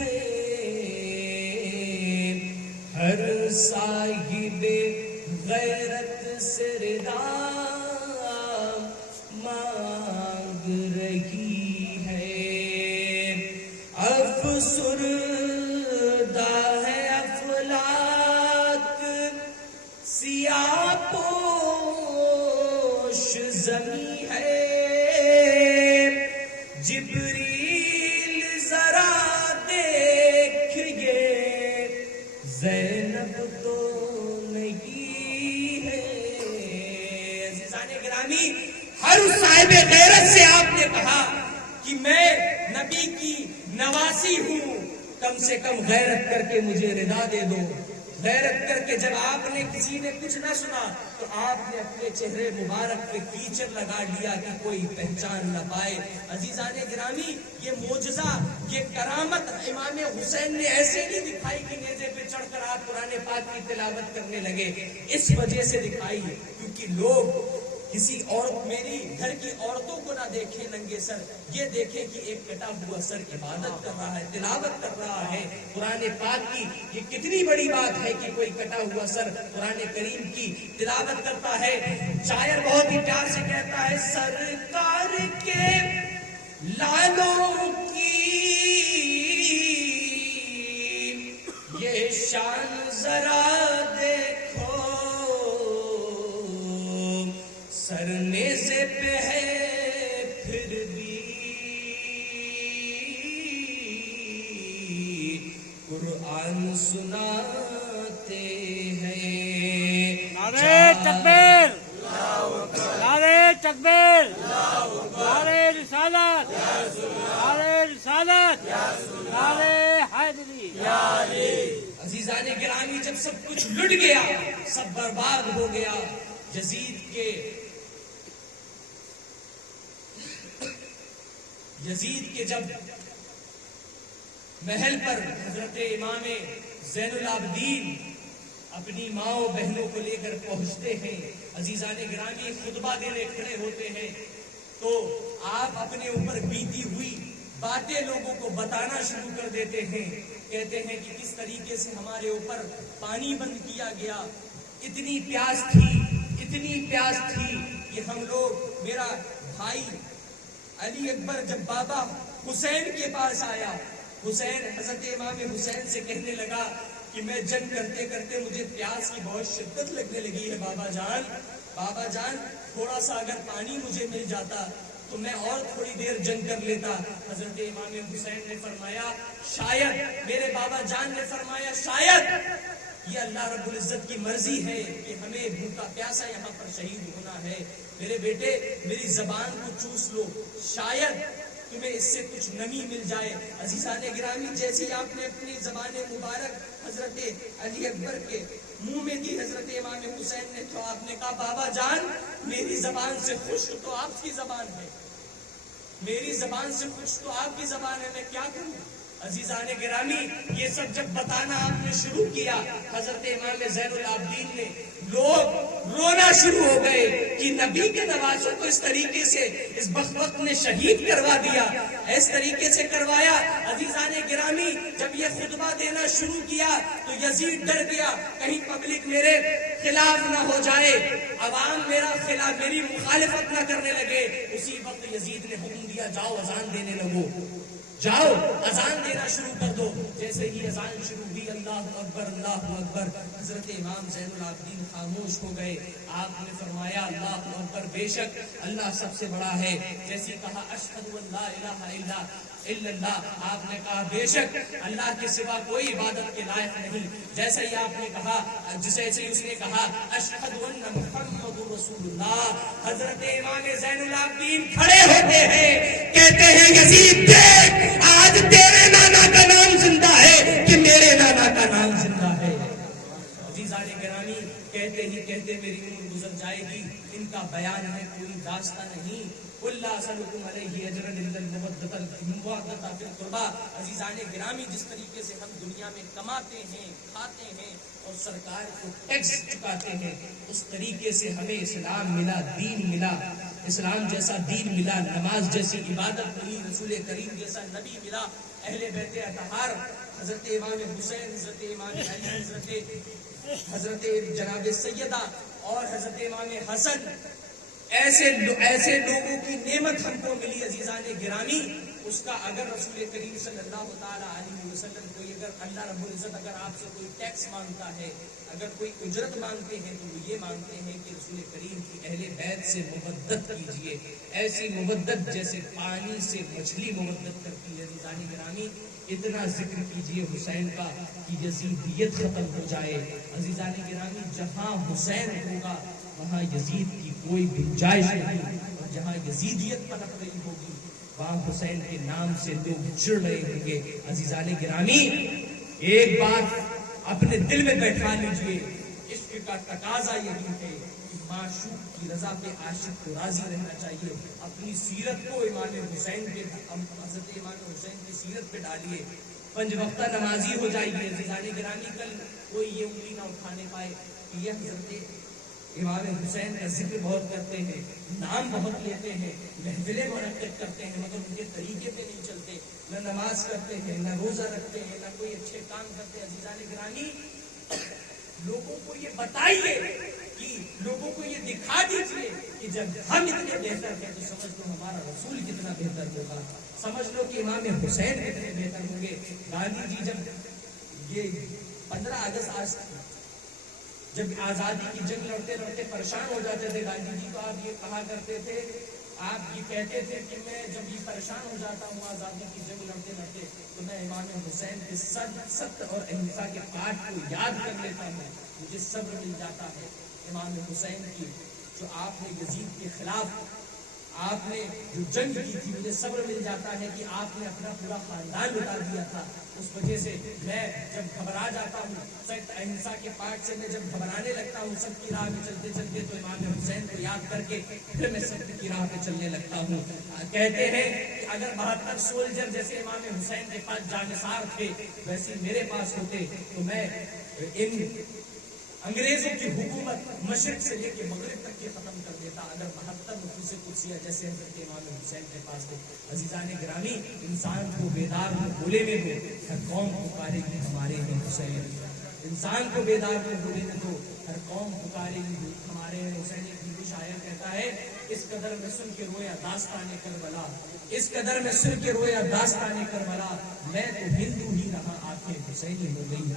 ہے، ہر صاحب غیرت سے رضا مانگ رہی ہے، افسردہ ہے افلاک سیاہ پوش زمیں ہے، جبریل ذرا دیکھیے زینب تو نہیں ہے۔ عزیزان گرامی، ہر اس صاحب غیرت سے آپ نے کہا کہ میں نبی کی نواسی ہوں، کم سے کم غیرت کر کے مجھے رضا دے دو۔ غیرت کر کے جب آپ نے کسی نے کچھ نہ سنا تو آپ نے اپنے چہرے مبارک پہ کیچڑ لگا لیا کہ کوئی پہچان نہ پائے۔ عزیزان گرامی، یہ معجزہ، یہ کرامت امام حسین نے ایسے نہیں دکھائی کہ نیزے پہ چڑھ کر آپ قرآن پاک کی تلاوت کرنے لگے، اس وجہ سے دکھائی کیونکہ لوگ کسی اور میری گھر کی عورتوں کو نہ دیکھیں ننگے سر، یہ دیکھیں کہ ایک کٹا ہوا سر عبادت کر رہا ہے، تلاوت کر رہا ہے قرآن پاک کی۔ یہ کتنی بڑی بات ہے کہ کوئی کٹا ہوا سر قرآن کریم کی تلاوت کرتا ہے۔ شاعر بہت ہی پیار سے کہتا ہے، سرکار کے لالوں کی یہ شان ذرا دیکھو، سر نیزے پہ ہے پھر بھی قرآن سناتے ہیں۔ نعرہ تکبیر، نعرہ تکبیر، نعرہ رسالت، نعرہ رسالت، نعرہ حیدری۔ عزیزان گرامی، جب سب کچھ لٹ گیا، سب برباد ہو گیا، یزید کے جب محل پر حضرت امام زین العابدین اپنی ماؤں بہنوں کو لے کر پہنچتے ہیں، عزیزان گرامی خطبہ دینے کھڑے ہوتے ہیں تو آپ اپنے اوپر بیتی ہوئی باتیں لوگوں کو بتانا شروع کر دیتے ہیں، کہتے ہیں کہ کس طریقے سے ہمارے اوپر پانی بند کیا گیا، اتنی پیاس تھی کہ ہم لوگ، میرا بھائی علی اکبر جب بابا حسین کے پاس آیا، حضرت امام حسین سے کہنے لگا کہ میں جنگ کرتے کرتے مجھے پیاس کی بہت شدت لگنے لگی ہے بابا جان تھوڑا سا اگر پانی مجھے مل جاتا تو میں اور تھوڑی دیر جنگ کر لیتا۔ حضرت امام حسین نے فرمایا شاید، میرے بابا جان نے فرمایا شاید یہ اللہ رب العزت کی مرضی ہے کہ ہمیں بھوکا پیاسا یہاں پر شہید ہونا ہے۔ میرے بیٹے میری زبان کو چوس لو، شاید تمہیں اس سے کچھ نمی مل جائے۔ عزیزان گرامی، جیسے آپ نے اپنی زبان مبارک حضرت علی اکبر کے منہ میں دی، حضرت امام حسین نے تو آپ نے کہا بابا جان میری زبان سے خوش تو آپ کی زبان ہے، میری زبان سے خوش تو آپ کی زبان ہے، میں کیا کروں؟ عزیزان گرامی، یہ سب جب بتانا آپ نے شروع کیا، حضرت امام زین العابدین نے لوگ رونا شروع ہو گئے کہ نبی کے نوازوں کو اس طریقے سے اس بخت نے شہید کروا دیا، اس طریقے سے کروایا۔ عزیزان گرامی، جب یہ خطبہ دینا شروع کیا تو یزید ڈر گیا کہیں پبلک میرے خلاف نہ ہو جائے، عوام میری مخالفت نہ کرنے لگے۔ اسی وقت یزید نے حکم دیا جاؤ اذان دینے لگو، جاؤ اذان دینا شروع کر دو۔ جیسے ہی اذان شروع ہوئی، اللہ اکبر اللہ اکبر، حضرت امام زین العابدین خاموش ہو گئے۔ آپ نے فرمایا اللہ اکبر، بے شک اللہ سب سے بڑا ہے۔ جیسے کہا اشہد ان لا الہ الا اللہ، آپ نے کہا بے شک اللہ کے سوا کوئی عبادت کے لائق نہیں۔ جیسا ہی آپ نے کہا، جیسے ہی اس نے کہا اشہد ان محمد رسول اللہ، حضرت امام زین العابدین کھڑے ہوتے ہیں، کہتے ہیں یزید دیکھ، آج تیرے نانا کا نام زندہ ہے کہ میرے نانا کا نام زندہ ہے۔ عزیزان گرامی، کہتے ہی کہتے میری عمر گزر جائے گی، ان کا بیان ہے کوئی داستان نہیں۔ اللہ سلکم علیہ اجرا الا المودۃ فی القربى۔ عزیزان گرامی، جس طریقے سے ہم دنیا میں کماتے ہیں، کھاتے ہیں اور سرکار کو ٹیکس چکاتے ہیں، اس طریقے سے ہمیں اسلام ملا، دین ملا، اسلام جیسا دین ملا، نماز جیسی عبادت ملی، رسول کریم جیسا نبی ملا، اہل بیت اطہار، حضرت امام حسین، حضرت امام علی، حضرت جناب سیدہ اور حضرت امام حسن، ایسے لوگوں کی نعمت ہم کو ملی۔ عزیزان گرامی، اس کا اگر رسول کریم صلی اللہ تعالی علیہ وسلم کوئی، اگر اللہ رب العزت اگر آپ سے کوئی ٹیکس مانگتا ہے، اگر کوئی اجرت مانگتے ہیں تو وہ یہ مانگتے ہیں کہ رسول کریم کی اہل بیت سے مودت کیجیے، ایسی مودت جیسے پانی سے مچھلی مودت کرتی ہے۔ عزیزان گرامی، اتنا ذکر کیجیے حسین کا کہ یزیدیت ختم ہو جائے۔ عزیزان گرامی، جہاں حسین ہوگا وہاں یزید کی کوئی گنجائش نہیں، اور جہاں یزیدیت پنپ رہی ہوگی وہاں حسین کے نام سے لوگ چڑ رہے ہوں گے۔ عزیزان گرامی، ایک بات اپنے دل میں بیٹھا لیجئے، عشق کا تقاضا یہی ہے کہ معشوق کی رضا پہ عاشق کو راضی رہنا چاہیے۔ اپنی سیرت کو امام حسین پہ، حضرت امام حسین کی سیرت پہ ڈالیے، 5 وقتہ نمازی ہو جائیے۔ عزیزان گرامی، کل کوئی یہ انگلی نہ اٹھانے پائے کہ یہ حضرت امام حسین کا ذکر بہت کرتے ہیں، نام بہت لیتے ہیں، محفلیں منعقد کرتے ہیں، مگر ان کے طریقے پہ نہیں چلتے، نہ نماز کرتے ہیں، نہ روزہ رکھتے ہیں، نہ کوئی اچھے کام کرتے ہیں۔ عزیزان گرامی، لوگوں کو یہ بتائیے، کہ لوگوں کو یہ دکھا دیجیے کہ جب ہم اتنے بہتر ہیں تو سمجھ لو ہمارا رسول کتنا بہتر ہوگا، سمجھ لو کہ امام حسین کتنے بہتر ہوں گے۔ گاندھی جی جب یہ 15 اگست جب آزادی کی جنگ لڑتے لڑتے پریشان ہو جاتے تھے، گاندھی جی کو آپ یہ کہا کرتے تھے، آپ یہ کہتے تھے کہ میں جب یہ پریشان ہو جاتا ہوں آزادی کی جنگ لڑتے لڑتے تو میں امام حسین کے ست اور اہنسا کے پاٹ کو یاد کر لیتا ہوں، مجھے صبر مل جاتا ہے۔ امام حسین کی جو آپ نے یزید کے خلاف آپ نے جو جنگ کی تھی، مجھے صبر مل جاتا ہے کہ آپ نے اپنا پورا خاندان لٹا دیا تھا۔ اس وجہ سے میں جب گھبرا جاتا ہوں، سخت اہنسا کے پاٹ سے میں جب گھبرانے لگتا ہوں سب کی راہ میں چلتے چلتے، تو امام حسین کو یاد کر کے پھر میں سب کی راہ پہ چلنے لگتا ہوں۔ کہتے ہیں کہ اگر 72 سولجر جیسے امام حسین کے پاس جانثار تھے ویسے میرے پاس ہوتے تو میں ان انگریزوں کی حکومت مشرق سے لے کے مغرب تک کے ختم کر دیتا اگر 72 نفوس قدسیہ جیسے حضرت امام حسین کے پاس تھے۔ عزیزان گرامی، انسان کو بیدار ہو بولے میں ہو، ہر قوم پکارے گی ہمارے ہیں حسین۔ انسان کو بیدار ہو بولے میں ہو، ہر قوم پکارے گی ہمارے ہیں حسین۔ ایک ہندو شاعر کہتا ہے، اس قدر میں سن کے رویا داستان کربلا، اس قدر میں سن کے رویا داستان کربلا، میں تو ہندو ہی رہا آنکھیں حسینی ہو گئی۔